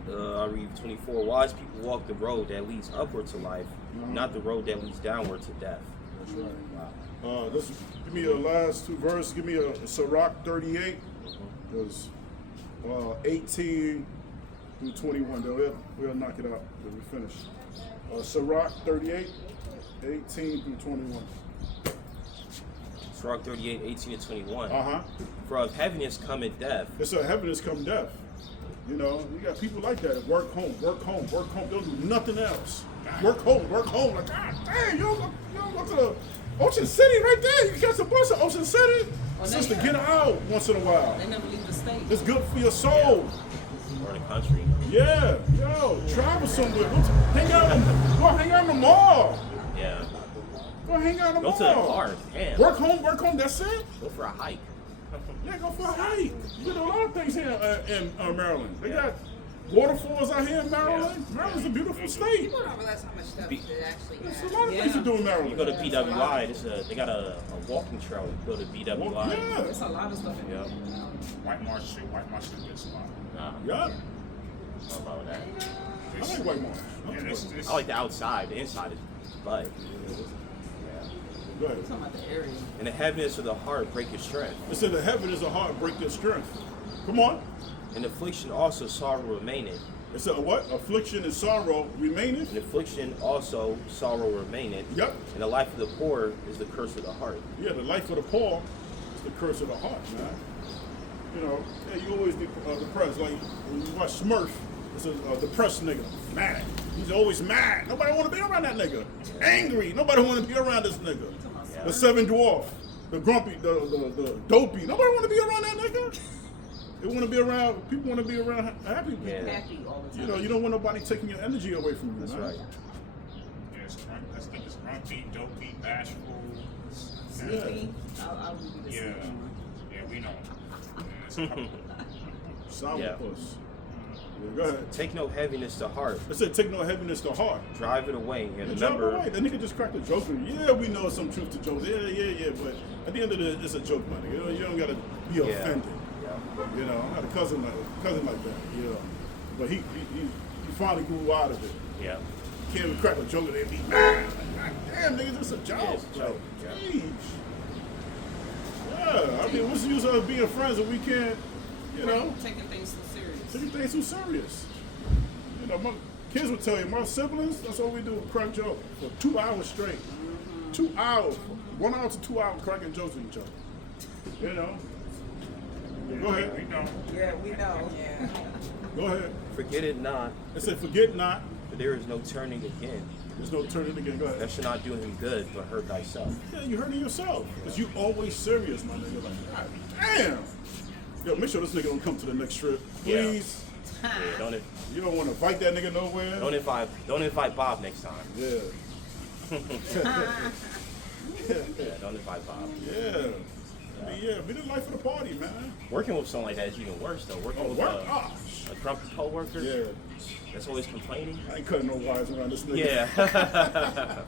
I read 24. Wise people walk the road that leads upward to life, not the road that leads downward to death. That's right. Give me your last two verses. Give me a Sirach 38. Because 18 through 21. Then we'll knock it out when we finish. Sirach 38, 18 through 21. Sirach 38, 18 to 21. Uh-huh. For of heaviness cometh death. It's a heaviness come death. You know, you got people like that. Work home, work home, work home. They don't do nothing else. Work home, work home. Like, God dang, you don't go to the Ocean City right there. You can catch a bus at Ocean City. Well, Sister, yeah. get out once in a while. They never leave the state. It's good for your soul. Or the country. Yeah, yo, travel somewhere. Hang out in the mall. Yeah. Go hang out in the Go mall. to the park. Damn. Work home, that's it? Go for a hike. Yeah, go for a hike. You know, a lot of things here in Maryland. They got waterfalls out here in Maryland. Yeah. Maryland's a beautiful state. People don't realize how much stuff Be- it actually There's has. a lot of things to do in Maryland. You go to BWI, they got a walking trail. You go to BWI. Well, yeah. There's a lot of stuff in Yeah. there. White Marsh Street, White Marsh Street, good spot. Nah, Yeah. I don't know about that. I like White Marsh. Yeah, this, I like the outside. The inside is but. Go ahead. I'm talking about the area. In the heaviness of the heart, break your strength. It said the heaven is a heart, break their strength. Come on. In affliction also sorrow remaineth. It said what? Affliction and sorrow remaineth. In affliction also sorrow remaineth. Yep. And the life of the poor is the curse of the heart. Yeah, the life of the poor is the curse of the heart, man. You know, yeah, you always be depressed. Like when you watch Smurf, it's a depressed nigga, mad. He's always mad. Nobody want to be around that nigga. Angry. Nobody want to be around this nigga. Yeah. The seven dwarf, the grumpy, the dopey. Nobody want to be around that nigga. They want to be around. People want to be around happy people. Yeah. Happy all the time. You know, you don't want nobody taking your energy away from you. That's man. right. yes, I think it's grumpy, dopey, bashful. Yeah. See, I would be the Yeah, same one. yeah, we know. Yeah, it's a couple- Sourpuss. Yeah. Yeah, go ahead. Take no heaviness to heart. It said, take no heaviness to heart. Drive it away. And And drop remember, away. That nigga just cracked a joke. Yeah, we know some truth to jokes. Yeah. But at the end of the day, it's a joke, man. You know, you don't gotta be Yeah. offended. Yeah. You know, I had a cousin like that. Yeah, but he finally grew out of it. Yeah. Can't even crack a joke and they be mad. Like, God damn, nigga, this a joke. Yeah, it's a joke. Like, Yeah. jeez. Yeah. Yeah, I mean, what's the use of us being friends if we can't, you know, Taking things so serious. taking things too serious? You know, my kids would tell you, my siblings, that's all we do, crack jokes for 2 hours straight. 2 hours, 1 hour to 2 hours cracking jokes with each other. You know? Go ahead. We know. Yeah, we know. Yeah. Go ahead. Forget it not, They say, forget not. for there is no turning again. There's no turning again. Go That ahead. should not do him good, but hurt thyself. Yeah, you hurting yourself. Because you always serious, my nigga. Like, God damn. Yo, make sure this nigga don't come to the next trip. Yeah. Please. Yeah, You don't want to fight that nigga nowhere. don't invite Bob next time. Yeah. Yeah, don't invite Bob. Yeah. I mean, yeah, be the life of the party, man. Working with someone like that is even worse though. Working Oh, with work? Gosh. a grumpy coworker Yeah. that's always complaining. I ain't cutting no wires around this nigga. Yeah. yeah.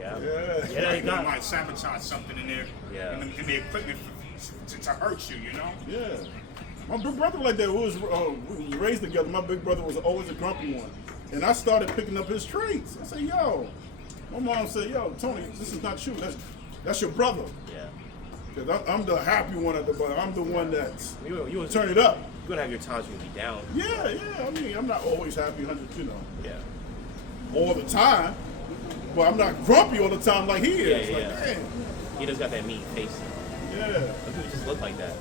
Yeah. Yeah, Like, they you got. might sabotage something in there, Yeah. in the equipment to hurt you, you know? Yeah. My big brother like that. We was raised together. My big brother was always a grumpy one. And I started picking up his traits. I said, yo. My mom said, yo, Tony, this is not you. That's your brother. Yeah. Because I'm the happy one at the bottom. I'm the one that's You was turn it up. You're gonna have your times when you be down. Yeah, yeah. I mean, I'm not always happy, 100, you know, Yeah. all the time. But I'm not grumpy all the time like he is. Yeah, like, yeah. damn. He just got that mean face. Yeah. Some people just look like that.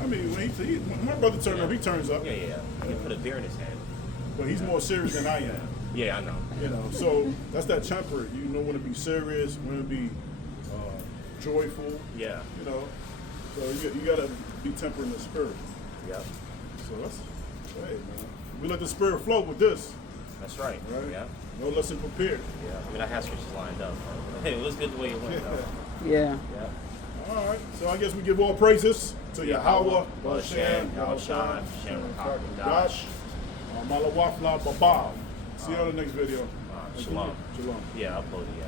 I mean, when my brother turns up, he turns up. Yeah, yeah. He put a beer in his hand. But he's more serious than I am. Yeah, I know. You know, so that's that temper. You know when to be serious, when to be joyful. Yeah. You know, so you gotta be tempered in the spirit. Yep. So that's hey man. We let the spirit flow with this, That's right. right? Yeah. No lesson prepared. Yeah. I mean, I had switches lined up. Hey, it was good the way it went though. Yeah. Yeah. All right. So I guess we give all praises to Yahweh, Bashem, Yahushua, Shem, Dash, Malawafla Babab. See you on the next video. Shalom. Shalom. Yeah, I uploaded. Yeah.